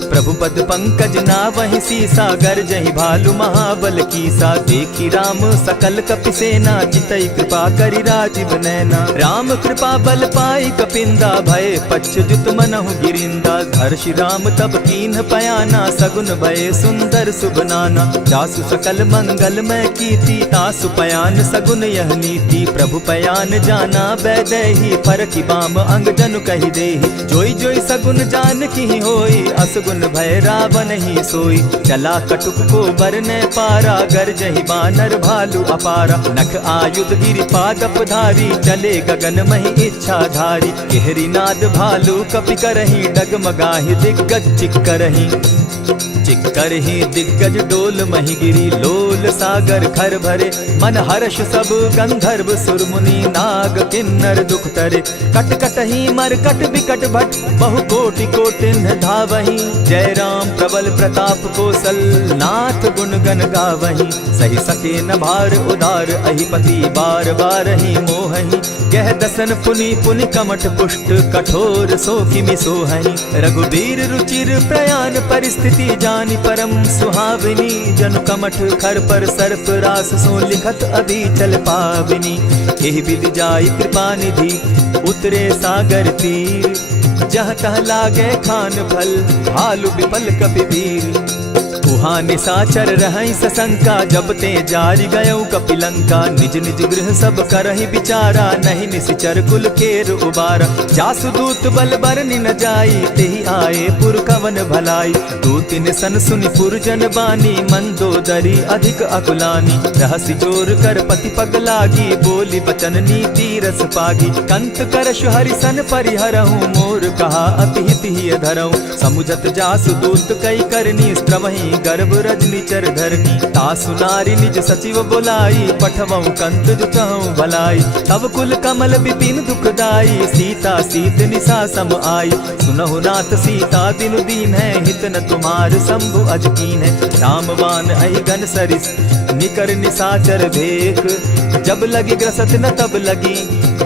प्रभु पद पंकज ना वही सीसा गर्जहि भालु महाबल कीसा। देखी राम सकल कपि सेना चितई कृपा करि राजीव नैना। राम कृपा बल पाई कपिंदा भय पच्छ जुत मनहु गिरिंदा। हर्षि राम तब कीन्ह पयाना सगुन भय सुंदर शुभ नाना। जासु सकल मंगल मैं कीति तासु पयान सगुन यह नीति। प्रभु पयान जाना बैदेही फरकि बाम अंग जनु कहि देहि। जोई जोई सगुन जान की होई असगुन भय रावण ही सोई। चला कटुक को बरने पारा गर्जहि बानर भालु अपारा। नख आयुध गिरि पादप धारी चले गगन महि इच्छा धारी। केहरी नाद भालु कपि करहि डगमगाहि दिग्गज चिक्करहि। चिक्करहि दिग्गज डोल महि गिरी लोल सागर खर भरे। मन हर्ष सब गंधर्व सुर मुनि नाग किन्नर दुख तरे। कट कटहि मरकट बिकट भट बहु कोटि कोटिन धावहि। जय राम प्रबल प्रताप कौशल नाथ गुण गण गावहि। सही सके न भार उदार अहिपति बार बार ही मोहहि। गह दसन पुनि पुनि कमठ पुष्ट कठोर सो किमि सोहहि। रघुबीर रुचिर प्रयाण परिस्थिति जानि परम सुहाविनी। जनु कमठ खर पर सर्प रास सो लिखत अभी चल पाविनी। एहि विधि जाई कृपा निधि उतरे सागर तीर। जह तह लागे खान फल भालु विपल कपि वीर। उहाँ निशाचर रहई सशंका, जब ते जारी गयौ कपिलंका। निज निज गृह सब करहि विचारा, नहीं निशिचर कुल केर उबारा। जासुदूत बल बरनि न जाई, तेहि आए पुर कवन भलाई। दूतिन सन सुनि पुरजन बानी, मंदोदरी अधिक अकुलानी। रहसि जोर कर पति पग लागी, बोली बचन नीति रस पागी। कंत करश हरिसन परिहरहूँ, मोर कहा अति हित ही धरऊँ। समुझत जासुदूत कई करनी, स्त्रवहि गर्भ रजनी चर धरनी। तासु नारी निज सचिव बोलाई, पठवऊँ कंत जो चहूँ भलाई। तब कुल कमल विपिन दुखदाई, सीता सीत निशा सम आई। सुनहु नाथ सीता दिनु दीन है, हित न तुम्हार शंभु अजकीन है। रामवान अहिगन सरिस निकर निशाचर भेक, जब लगी ग्रसत न तब लगी,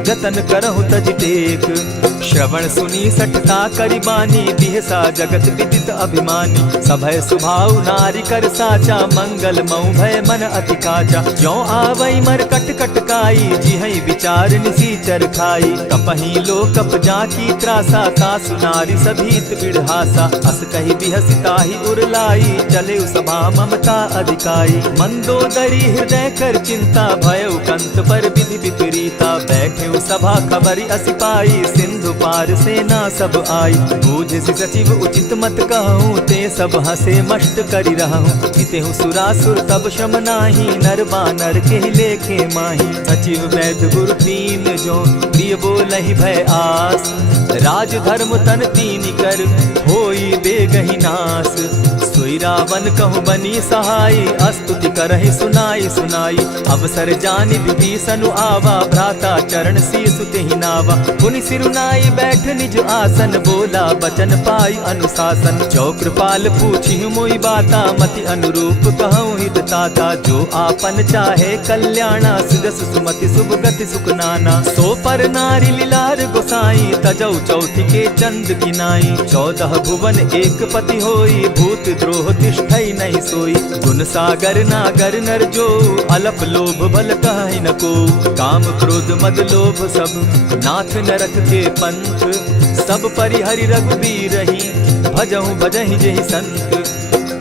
जतन करहु तज टेक। श्रवण सुनी सठता करिबानी, बिहसा जगत विदित अभिमानी। सभय सुभाव नारी कर साचा, मंगल मऊ भय मन अति काचा। ज्यों आवई मर कट कटकाई, जिहई विचार निसीचर खाई। कपही लो कप जाकी त्रासा, तासु नारी सभीत बिढ़ासा। अस कही बिहसिताहि उरलाई, चले सभा ममता अधिकाई। मंदोदरी हृदय कर चिंता, भयउ कंत पर विधि विपरीता। बैठे सभा खबरी असी पाई, सिंधु पार सेना सब आई। बूझ सचिव उचित मत कहूँ, ते सब हसे मष्ट करि रहूँ। हितेहु सुरासुर तब श्रम नाही, नर बानर के लेखे माही। सचिव वैद्य गुरु तीन जो, प्रिय बोलहि भय आस। राज धर्म तन तीन कर, होई बेगहि नास। सोई रावण कहु बनी सहाई, अस्तुति करहि सुनाई सुनाई। अवसर जानि विभीषण आवा, भ्राता चरण शीसु तेहि नावा। पुनि सिरुनाई बैठ निज आसन, बोला बचन पाई अनुशासन। जो कृपाल पूछि मोई बाता, मति अनुरूप कहूँ हित ताता। जो आपन चाहे कल्याणा, सिदस सुमति शुभ गति सुख नाना। सो पर नारी लीलार गोसाई, तजौ चौथि के चंद किनाई। 14 भुवन एक पति होई, भूत द्रोह तिष्ठई नहीं सोई। गुण सागर नागर नर जो, अलप लोभ भल कहै न को। काम क्रोध मद लोभ सब, नाथ नरक के पंथ। सब परिहरि रघुबीरहि, भजहु भजहि जेहि संत।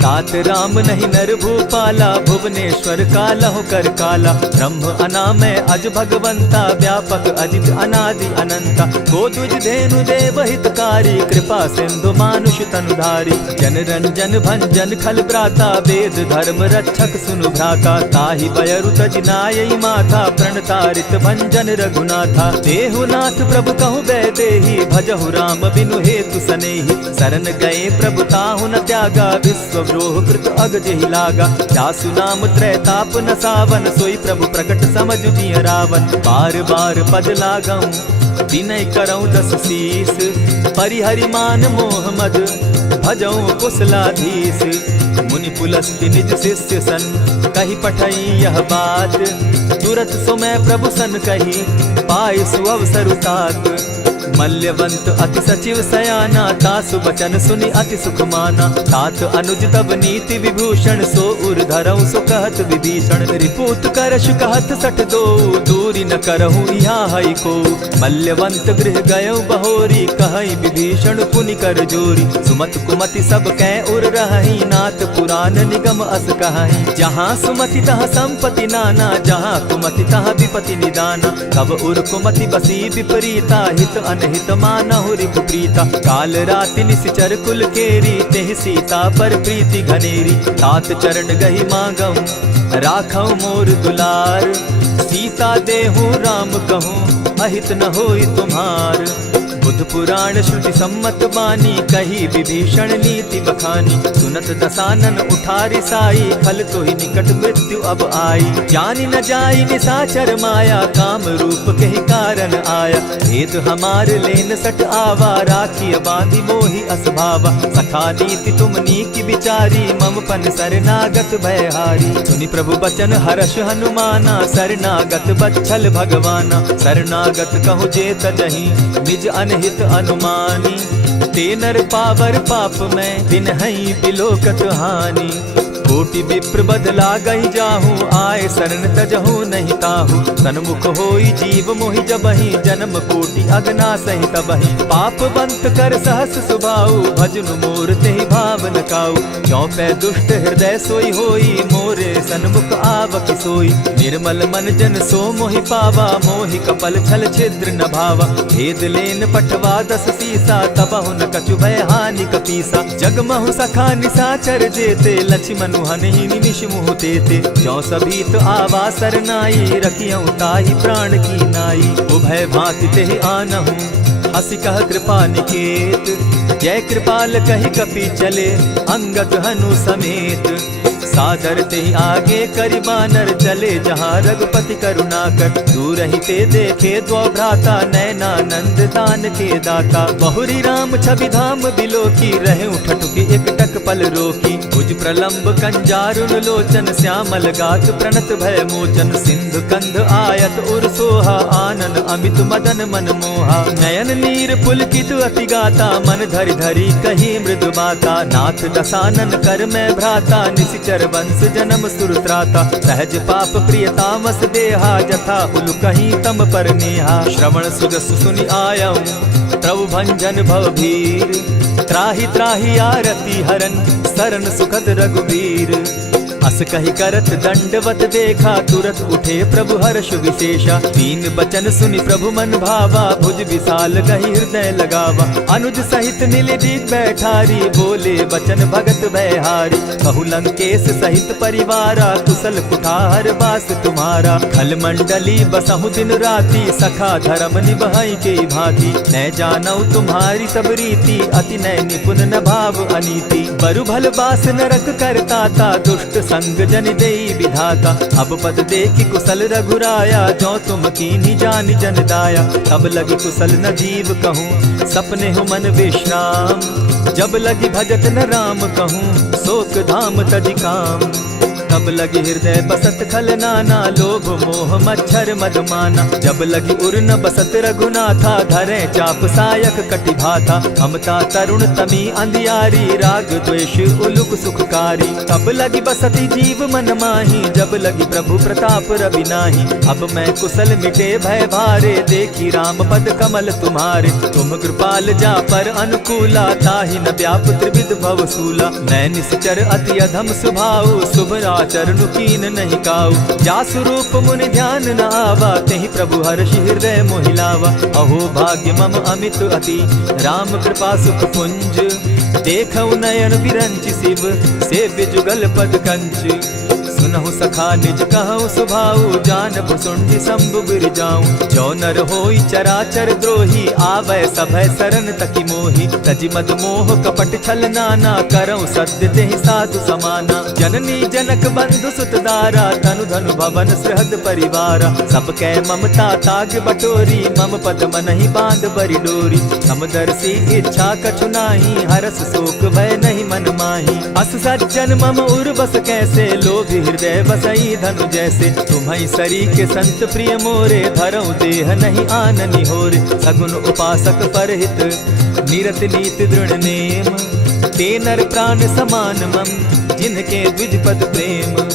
तात राम नहीं नर भूपाला, भुवनेश्वर कालहु कर काला। ब्रह्म अनामय अज भगवंता, व्यापक अजित अनादि अनंता। को तुझ धेनु देव हितकारी, कृपा सिंधु मानुष तनुधारी। जन रंजन भंजन खल भ्राता, वेद धर्म रक्षक सुनु भ्राता। ताहि बयरु तज नायई माथा, प्रणतारित भंजन रघुनाथा। देहु नाथ प्रभु कहु बैदेहि, भजहु राम बिनु हेतु सनेहि। शरण गए प्रभु ताहु न त्यागा, विश्व द्रोह कृत अग जेहि लागा। जासु नाम त्रैताप न सावन, सोई प्रभु प्रकट समझ जिय रावण। बार बार पद लागऊं, विनय करऊं दस शीस। परिहरि मान मोह मद, भजऊं कुशलाधीश। मुनि पुलस्त्य निज शिष्य सन, कही पठई यह बात। तुरत सो मैं प्रभु सन कही, पाय सुअवसर तात। मल्यवंत अति सचिव सयाना, तासु बचन सुनि अति सुख माना। तात अनुज तब नीति विभूषण, सो उर धरऊं सो कहत विभीषण। रिपुत करश कहत सठ दो, दूरी न करहूँ यहाँ हई को। मल्यवंत गृह गयौ बहोरी, कहई विभीषण पुनि कर जोरी। सुमत कुमति सब कै उर रहई, नाथ पुराण निगम अस कहई। जहाँ सुमति तहाँ संपत्ति नाना, जहाँ कुमति तहाँ विपति निदाना। तब उर कुमति बसी विपरीता, हित अनहित मानहु रिपु प्रीता। काल राति निशिचर कुल केरी, तेहि सीता पर प्रीति घनेरी। तात चरण गहि मांगऊं, राखऊं मोर दुलार। सीता देहूं राम कहूं, अहित न होई तुम्हार। बुध पुराण श्रुति सम्मत बानी, कही विभीषण नीति बखानी। सुनत दसानन उठारी साई, फल तो ही निकट मृत्यु अब आई। जानी न जाई निशाचर माया, काम रूप के ही कारण आया। भेद हमार लेन सट आवा, राखी बांधी मोहि असभावा। सखा नीति तुम नीति विचारी, मम पन शरणागत भयहारी। सुनि प्रभु बचन हर्ष हनुमाना, शरणागत बच्छल भगवाना। शरणागत कहु जे तजहि, निज अनहित अनुमानी। ते नर पावर पाप में, दिन हई बिलोकत हानि। कोटि विप्र बदला गई जाहूँ, आए शरण तजहू नहीं ताहू। सन्मुख होई जीव मोहि जबहि, जन्म कोटि अगना सही तबहि। पाप बंत कर सहस सुभाऊ, भजनु मोर तेहि भावन काऊ। क्यों पै दुष्ट हृदय सोई होई, मोरे सन्मुख आवक सोई। निर्मल मन जन सो मोहि पावा, मोहि कपल छल छिद्र न भावा। भेद लेन पठवा दस सीसा, तबहु न कछु भय हानि कपीसा। जगमहु सखा निसाचर जेते, लक्ष्मनु हनहि निमिष मुहु तेते। जो सभी तो आवा सरनाई, रखियऊ ताहि प्राण की नाई। उभय भांति तेहि आनहु, हसी कह कृपा निकेत। जय कृपाल कहि कपि चले, अंगद हनु समेत। सादर ते आगे करि बानर, चले जहाँ रघुपति करुणाकर। दूर ही ते देखे द्वौ भ्राता, नयनानंद दान के दाता। बहुरी राम छवि धाम बिलोकी, रहे उठटुकी एक टक पल रोकी। भुज प्रलंब कंजारुन लोचन, श्यामल गात प्रणत भय मोचन। सिंधु कंध आयत उर सोहा, आनन अमित मदन मन मोहा। नयन नीर पुलकित अति गाता, मन धरि धरि कही मृदु बाता। नाथ दसानन कर मैं भ्राता, निशिचर वंश जन्म सुरत्राता। सहज पाप प्रियतामस देहा, जथा उलु कहीं तम पर नेहा। श्रवण सुजस सुनि आयऊं, प्रभु भंजन भव भीर। त्राहि त्राहि आरती हरन, सरन सुखद रघुवीर। अस कहि करत दंडवत देखा, तुरत उठे प्रभु हर्ष विशेषा। तीन बचन सुनि प्रभु मन भावा, भुज विशाल गहि हृदय लगावा। अनुज सहित मिले दीप बैठारी, बोले बचन भगत भयहारी। कहु लंकेश सहित परिवारा, कुशल कुठार बास तुम्हारा। खल मंडली बसहु दिन राति, सखा धर्म निभाई के भांति। न जानऊ तुम्हारी सब रीति, अति नय निपुण न भाव अनीति। बरु भल बास नरक करताता, दुष्ट संग जन देई विधाता। अब पद देखि कुशल रघुराया, जो तुम कीन्ही जानि जन दाया। तब लगी कुशल न जीव कहूँ, सपने हो मन विश्राम। जब लगी भजत न राम कहूँ, शोक धाम तजि काम। तब लगी हृदय बसत खल नाना, लोभ मोह मच्छर मदमाना। जब लगी उर न बसत रघुनाथा, धरे चाप सायक कटि भाथा। ममता तरुण तमी अंधियारी, राग द्वेष उलुक सुखकारी। तब लगी बसती जीव मन माही, जब लगी प्रभु प्रताप रवि नाही। अब मैं कुशल मिटे भय भारे, देखी राम पद कमल तुम्हारे। तुम कृपाल जा पर अनुकूला, ताहि न व्याप त्रिविध भव सूला। मैं निश्चर अति अधम स्वभाव, शुभ चरण कीन नहीं काऊ। जासु रूप मुनि ध्यान न आवा, तेहि प्रभु हर्षि हृदय मोहिलावा। अहो भाग्य मम अमित अति, राम कृपा सुख पुंज। देखऊ नयन विरंचि शिव, सेव्य जुगल पद कंच। सुनहु सखा निज कहु सुभाऊ, जान भुसुंडि शंभु गिर जाऊं। जो नर होई चराचर द्रोही, आवै सभय सरन तकि मोहि। तजि मद मोह कपट छल नाना, करऊं सत्य तेहि साधु समाना। जननी जनक बंधु सुत दारा, तनु धनु भवन सृहद परिवारा। सब कै ममता ताग बटोरी, मम पद मनहि बांध बरि डोरी। समदर्शी इच्छा कछु नाही, हरस शोक भय नहीं मन माही। अस सज्जन मम उर बस कैसे, लोभी हृदय बसई धनु जैसे। तुम्हारी सरी के संत प्रिय मोरे, धरऊं देह नहीं आननि होरे। सगुन उपासक परहित, निरत नीति दृढ़ नेम। ते नर प्राण समान मम, जिनके द्विज पद प्रेम।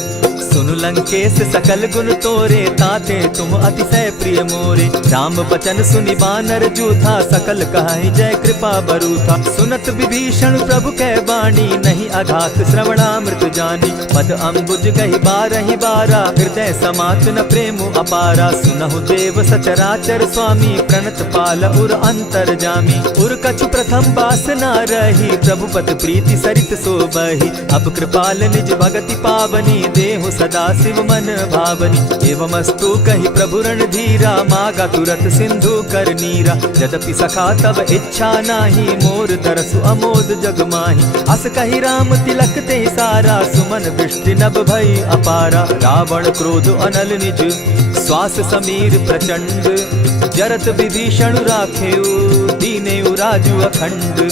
सुनु लंकेश सकल गुण तोरे, ताते तुम अतिशय प्रिय मोरे। राम बचन सुनि बानर जूथा, सकल कहाहि जय कृपा बरूथा। सुनत विभीषण प्रभु कै बाणी, नहीं अघात श्रवणामृत जानी। पद अम्बुज गहि बारहि बारा, हृदय समात न प्रेम अपारा। सुनहु देव सचराचर स्वामी, प्रणत पाल उर अंतर जामी। उर कछु प्रथम बास न रही, प्रभु पद प्रीति सरित सोबहि। अब कृपाल निज भगति पावनी, देहु सदा शिव मन भावनी। एवमस्तु कहि प्रभु रणधीरा, मागा तुरत सिंधु कर नीरा। यद्यपि सखा तब इच्छा नाही, मोर दरसु अमोद जग माही। अस कहि राम तिलक ते सारा, सुमन दृष्टि नभ भई अपारा। रावण क्रोध अनल निज, श्वास समीर प्रचंड। जरत विभीषण राखेउ, दीनेउ राजु अखंड।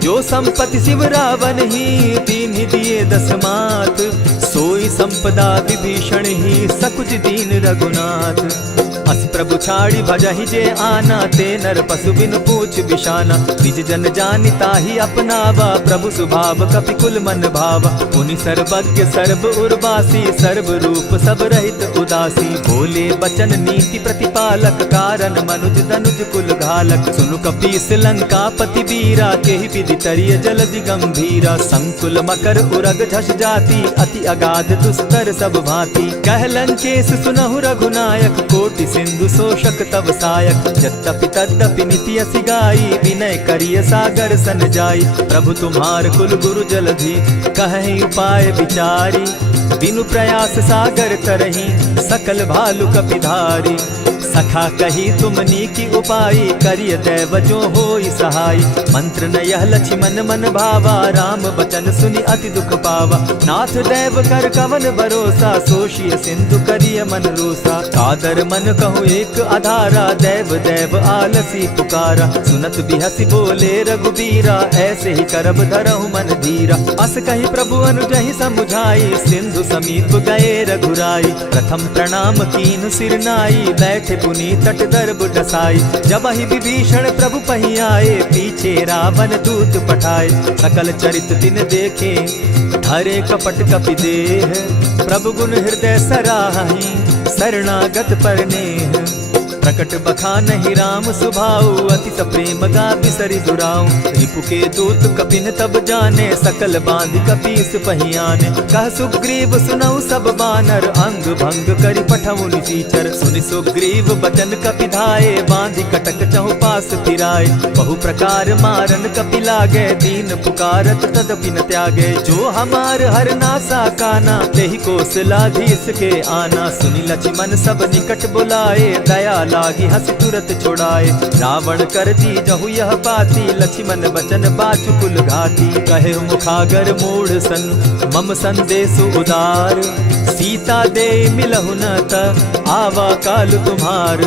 जो संपत्ति शिव रावण ही, दीन्हि दिए दस मात। सोई संपदा विभीषण ही, सकुच दीन रघुनाथ। अस प्रभु छाड़ी भजहि जे आना, ते नर पशु बिनु पूछ बिशाना। निज जन जानिता ही अपनावा, प्रभु स्वभाव कपि कुल मन भावा। मुनि सर्वज्ञ सर्व उर्वासी, सर्व रूप सब रहित उदासी। बोले बचन नीति प्रतिपालक, कारण मनुज धनुज कुल घालक। सुनु कपीस लंकापति वीरा, केहि विधि तरिय जलधि गंभीरा। संकुल मकर उरग झष जाति, अति अगाध दुस्तर सब भांति। कह लंकेश सुनहु रघुनायक, कोटि सिंधु शोषक तव सायक। यद्यपि तद्यपि निति असि गाई, विनय करिय सागर सन जाई। प्रभु तुम्हार कुल गुरु जलधि, कहि उपाय विचारी। बिनु प्रयास सागर तरही, सकल भालु कपिधारी। सखा कही तुमनी की उपाई, करिय दैव जो होई सहाई। मंत्र न यह लक्ष्मण मन भावा, राम बचन सुनि अति दुख पावा। नाथ दैव कर कवन भरोसा, सोषिय सिंधु करिय मन रोसा। कादर मन कहूँ एक आधारा, दैव दैव आलसी पुकारा। सुनत बिहसी बोले रघुबीरा, ऐसे ही करब धरहु मन धीरा। अस कही प्रभु अनुजहि समुझाई, सिंधु समीप गए रघुराई। प्रथम प्रणाम कीन सिर नाई, बैठे पुनि तट दर्ब डसाई। जब ही विभीषण प्रभु पही आए, पीछे रावण दूत पठाए। सकल चरित दिन देखे, धरे कपट कपि देह। प्रभु गुण हृदय सराहि, शरणागत पर नेह। प्रकट बखानहि राम सुभाऊ, अति प्रेम गा बिसरि दुराऊ। रिपु के दूत कपिन तब जाने, सकल बांधि कपीस पहियाने। कह सुग्रीव सुनऊ सब बानर, अंग भंग करि पठऊ निसीचर। सुनि सुग्रीव बचन कपि धाये, बांधि कटक चहु पास फिराए। बहु प्रकार मारन कपि लागे, दीन पुकारत तदपि न त्यागे। जो हमार हर नासा काना, तेहि कौशलाधीश के आना। सुनि लक्ष्मण सब निकट बुलाए, दया लागी हंस तुरत छुड़ाए। रावण कर दी जहु यह पाती, लक्ष्मण बचन बाचु कुल घाती। कहे मुखागर मूढ़ सन, मम संदेश उदार। सीता दे मिलहु न त, आवा काल तुम्हार।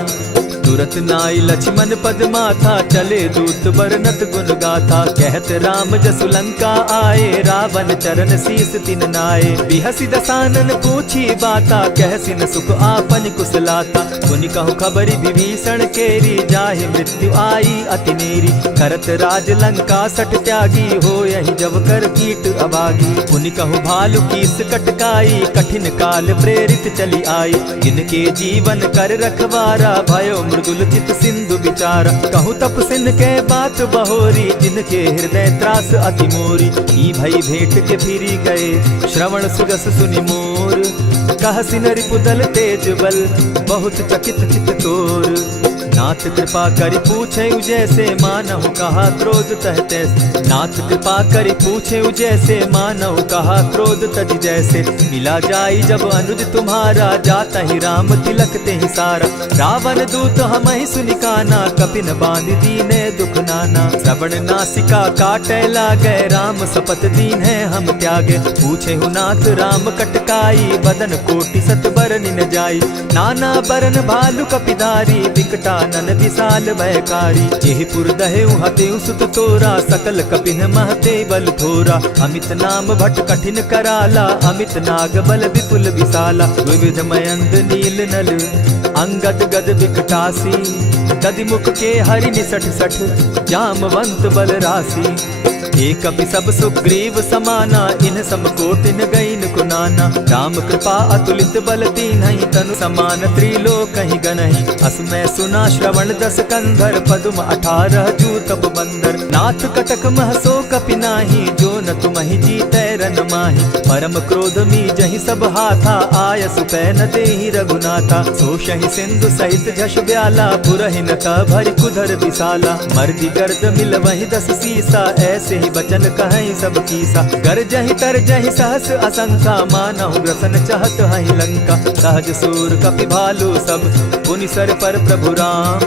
तुरत नाई लक्ष्मण पद माथा, चले दूत बरनत गुण गाथा। कहत राम जसु लंका आए, रावण चरण शीस तिन नाए। बिहसी दसानन पूछी बाता, कहसिन सुख आपन कुशलाता। सुनि कहु खबरी विभीषण केरी, जाहि मृत्यु आई अति नेरी। करत राज लंका सट त्यागी, हो यही जब कर कीट अभागी। पुनि कहु भालु कीस कटकाई, कठिन काल प्रेरित चली आई। जिनके जीवन कर रखवारा, भयो मृदुल चित सिंधु विचारा। कहूँ तपसिन के बात बहोरी, जिनके हृदय त्रास अति मोरी। ई भई भेंट के फिरी गए, श्रवण सुगस सुनि मोर। कहसिन रिपुदल तेज बल, बहुत चकित चित तोर। नाथ कृपा करि पूछे जैसे, मानहु कहा क्रोध तह तैसे। नाथ कृपा करि पूछे जैसे, मानहु कहा क्रोध तज जैसे। मिला जाई जब अनुज तुम्हारा, जाता ही राम तिलक ते ही सारा। रावण दूत हमहि सुनि काना, कपिन बांधि दीने दुख नाना। श्रवण नासिका काटे लागे, राम सपत दीन है हम त्यागे। पूछे हु नाथ राम कटकाई, बदन कोटि सत बरन न जाई। नाना बरन भालु कपिधारी, विकटा नन विशाल भयकारी। जेहिपुर दहेउ हतेउ सुत तोरा, सकल कपिन महते बल थोरा। अमित नाम भट कठिन कराला, अमित नाग बल विपुल विशाला। विविध मयंद नील नल, अंगद गद विकटासी। गदि मुख के हरि निसठ सठ, जामवंत बल राशि। एक कपि सब सुग्रीव समाना, इन सम कोटिन गईन कुनाना। राम कृपा अतुलित बल तीन्हि, तनु समान त्रिलोकहि गनहि। असमय सुना श्रवण दस कंधर, पदुम 18 जूतप बंदर। नाथ कटक महसो कपि नाही, जो न तुमहि जीतै रन माहि। परम क्रोध मी जहि सब हाथा, आयस पै न देहि रघुनाथा। सोषहि सिंधु सहित झष ब्याला, पुरहि न त भरि कुधर विशाला। मर्दि गर्द मिल वहि 10 सीसा, ऐसे ही बचन कहीं सब कीसा। गरजहि तरजहि सहस असंख्या, मानहु ग्रसन चाहत हहि लंका। सहज सूर कपि भालु सब, पुनि सर पर प्रभु राम।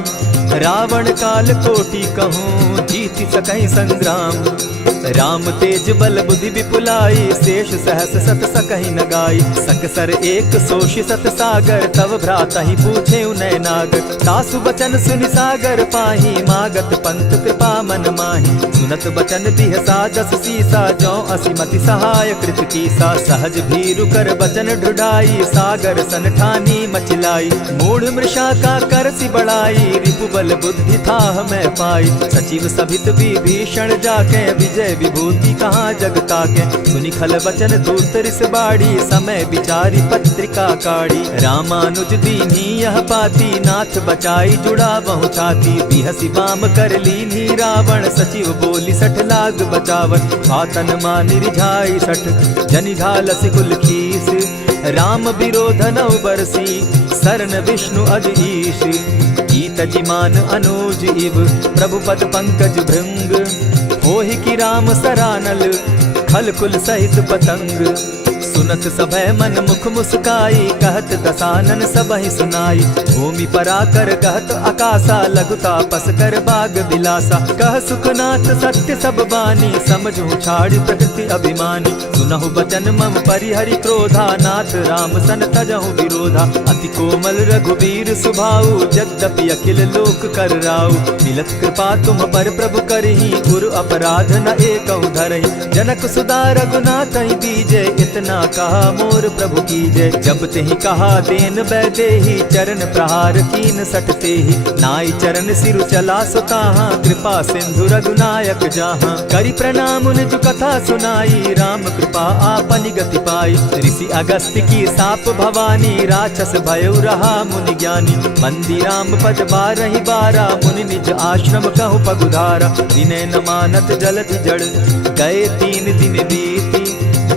रावण काल कोटि कहूँ जीति सकहि संग्राम। राम तेज बल बुद्धि विपुलाई शेष सहस सत सकहि न गाई। सकसर एक सोषि सत सागर तव भ्राता ही पूछे उनय नागर। तासु बचन सुनि सागर पाही मागत पंत कृपा मन माही। सुनत बचन दिह साजस सीसा जौ असिमति सहाय कृत कीसा। सहज भीरु कर बचन ढुढ़ाई सागर सन ठानी मचिलाई। मूढ़ मृषा का करसि बढ़ाई रिपु बल बुद्धि थाह मैं पाई। सचिव सभित विभीषण जाके विजय विभूति कहाँ जगता के। सुनि खल बचन दूत रिस बाड़ी समय विचारी पत्रिका काढ़ी। रामानुज दीन्ही यह पाती नाथ बचाई जुड़ा बहु छाती। बिहसी बाम कर लीन्ही रावण सचिव बोली सठ लाग बचावन। आतन मानि रिझाई सठ जनि ढालसि कुल खीस। राम विरोध नौ बरसी शरण विष्णु अज ईश। कीत जिमान अनुज इव प्रभु पद पंकज भृंग। होहि की राम सरानल खल कुल सहित पतंग। सुनत सभय मन मुख मुस्काई कहत दसानन सबहि सुनाई। भूमि पराकर कहत आकाशा लघुता पस कर बाग बिलासा। कह सुखनाथ सत्य सब बानी समझू छाड़ी प्रकृति अभिमानी। सुनहु बचन मम परिहरि क्रोधा नाथ राम सन तजहु विरोधा। अति कोमल रघुबीर सुभाऊ जगदपि अखिल लोक कर राऊ। मिलत कृपा तुम पर प्रभु करही गुरु अपराध न एकहु धरहि। जनक सुदा रघुनाथ ही दीजे इतना कहा मोर प्रभु की जय। जब तेहि कहा देन बैदेही चरण प्रहार कीन सटते ही। नाई चरण सिरु चला सुताहा कृपा सिंधु रघुनायक जहाँ। करि प्रणाम निज कथा सुनाई राम कृपा आपनि गति पाई। ऋषि अगस्त्य की साप भवानी राक्षस भयउ रहा मुनि ज्ञानी। बंदी राम पद बारहि बारा मुनि निज आश्रम कहु पगुधारा। विनय न मानत जलधि जड़ गए 3 दिन बीती।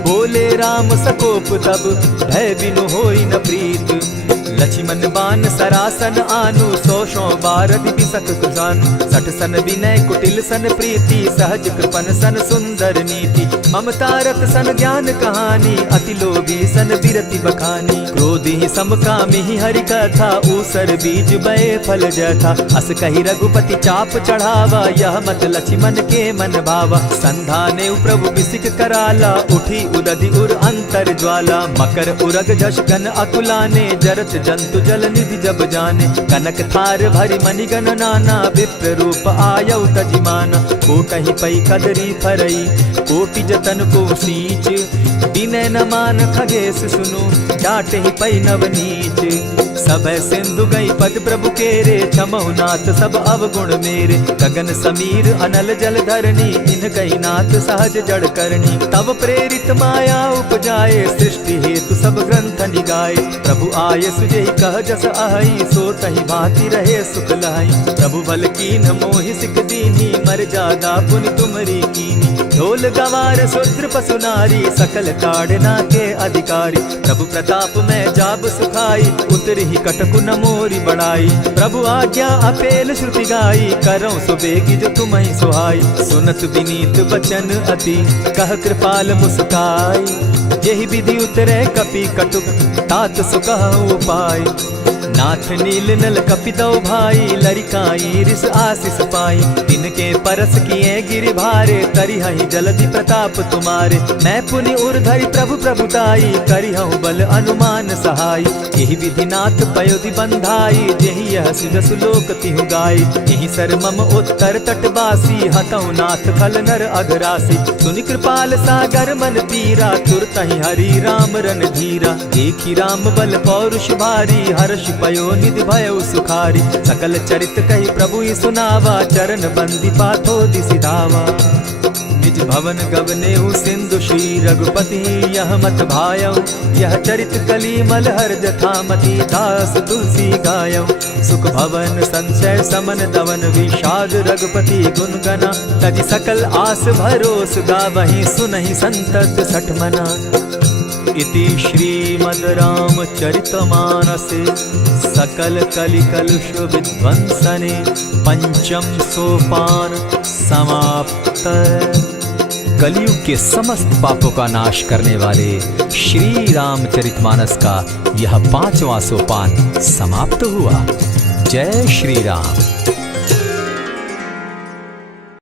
बोले राम सकोप तब भय बिनु होई न प्रीत। लक्ष्मण बान सरासन आनु 100 बारदि बिसक कुजानु। सठ सन विनय कुटिल सन प्रीति सहज कृपन सन सुंदर नीति। ममता रत सन ज्ञान कहानी अति लोभी सन बिरति बखानी। क्रोधी समकामी हरि कथा ऊसर बीज बये फल जथा। अस कही रघुपति चाप चढ़ावा यह मत लक्ष्मण के मन भावा। संधाने प्रभु बिसिक कराला उठी उदधि उर अंतर ज्वाला। मकर उरग झष घन अकुलाने जरत जंतु जल निधि जब जाने। कनक थार भरि मणिगण नाना विप्र रूप आयौ तजिमाना। कोटहि पै कदरी फरई कोटि जतन को सींच। विनय न मान खगेश सुनु डांटहि पै नव नीच। सब सिंधु गई पद प्रभु केरे क्षमहु नाथ सब अवगुण मेरे। गगन समीर अनल जल धरणी इन कही नाथ सहज जड़ करणी। तब प्रेरित माया उपजाए सृष्टि हेतु सब ग्रंथ निगाए। प्रभु आय सुजहि कह जस अहि सो तहि भांति रहे सुख लहई। प्रभु बल कीन मोहि सिख दीनी मर जादा पुनि तुमरी कीनी। ढोल गवार शूद्र पशु नारी सकल ताड़ना के अधिकारी। प्रभु प्रताप में जाब सुखाई उतरि ही कटकु न मोरी बढ़ाई। प्रभु आज्ञा अपेल श्रुति गाई करौ सुबेगी जो तुम्हि सुहाई। सुनत विनीत बचन अति कह कृपाल मुस्काई। जेहि विधि उतरे कपि कटुक तात सुकहु उपाय। नाथ नील नल कपितौ भाई लरिकाई रिस आशीष पाई। तिनके परस किए गिरि भारे तरिहहि जलधि प्रताप तुम्हारे। मैं पुनि उर्धरि प्रभु प्रभुताई करिहु बल अनुमान सहाय। यही विधि नाथ पयोधि बंधाई जेहि यह सुजसु लोक तिहु गाई। यही सर मम उत्तर तटवासी हतहु नाथ खल नर अघरासी। सुनि कृपाल सागर मन पीरा तुरतहि हरि राम रन धीरा। देखी राम बल पौरुष भारी हर्ष पयो निधि भयउ सुखारी। सकल चरित कही प्रभु ही सुनावा चरण बंदी पाथो दिसि धावा। निज भवन गवनेहु सिंधु श्री रघुपति यह मत भायौ। यह चरित कली मलहर जथामति दास तुलसी गायौ। सुख भवन संशय समन दवन विषाद रघुपति गुण गना। तजि सकल आस भरोस गावहि सुनहि संतत सठ मना। इति श्रीमद् रामचरितमानसे सकल कलि कलुष विध्वंसने पंचम सोपान समाप्त। कलयुग के समस्त पापों का नाश करने वाले श्री रामचरितमानस का यह 5वां सोपान समाप्त हुआ। जय श्री राम।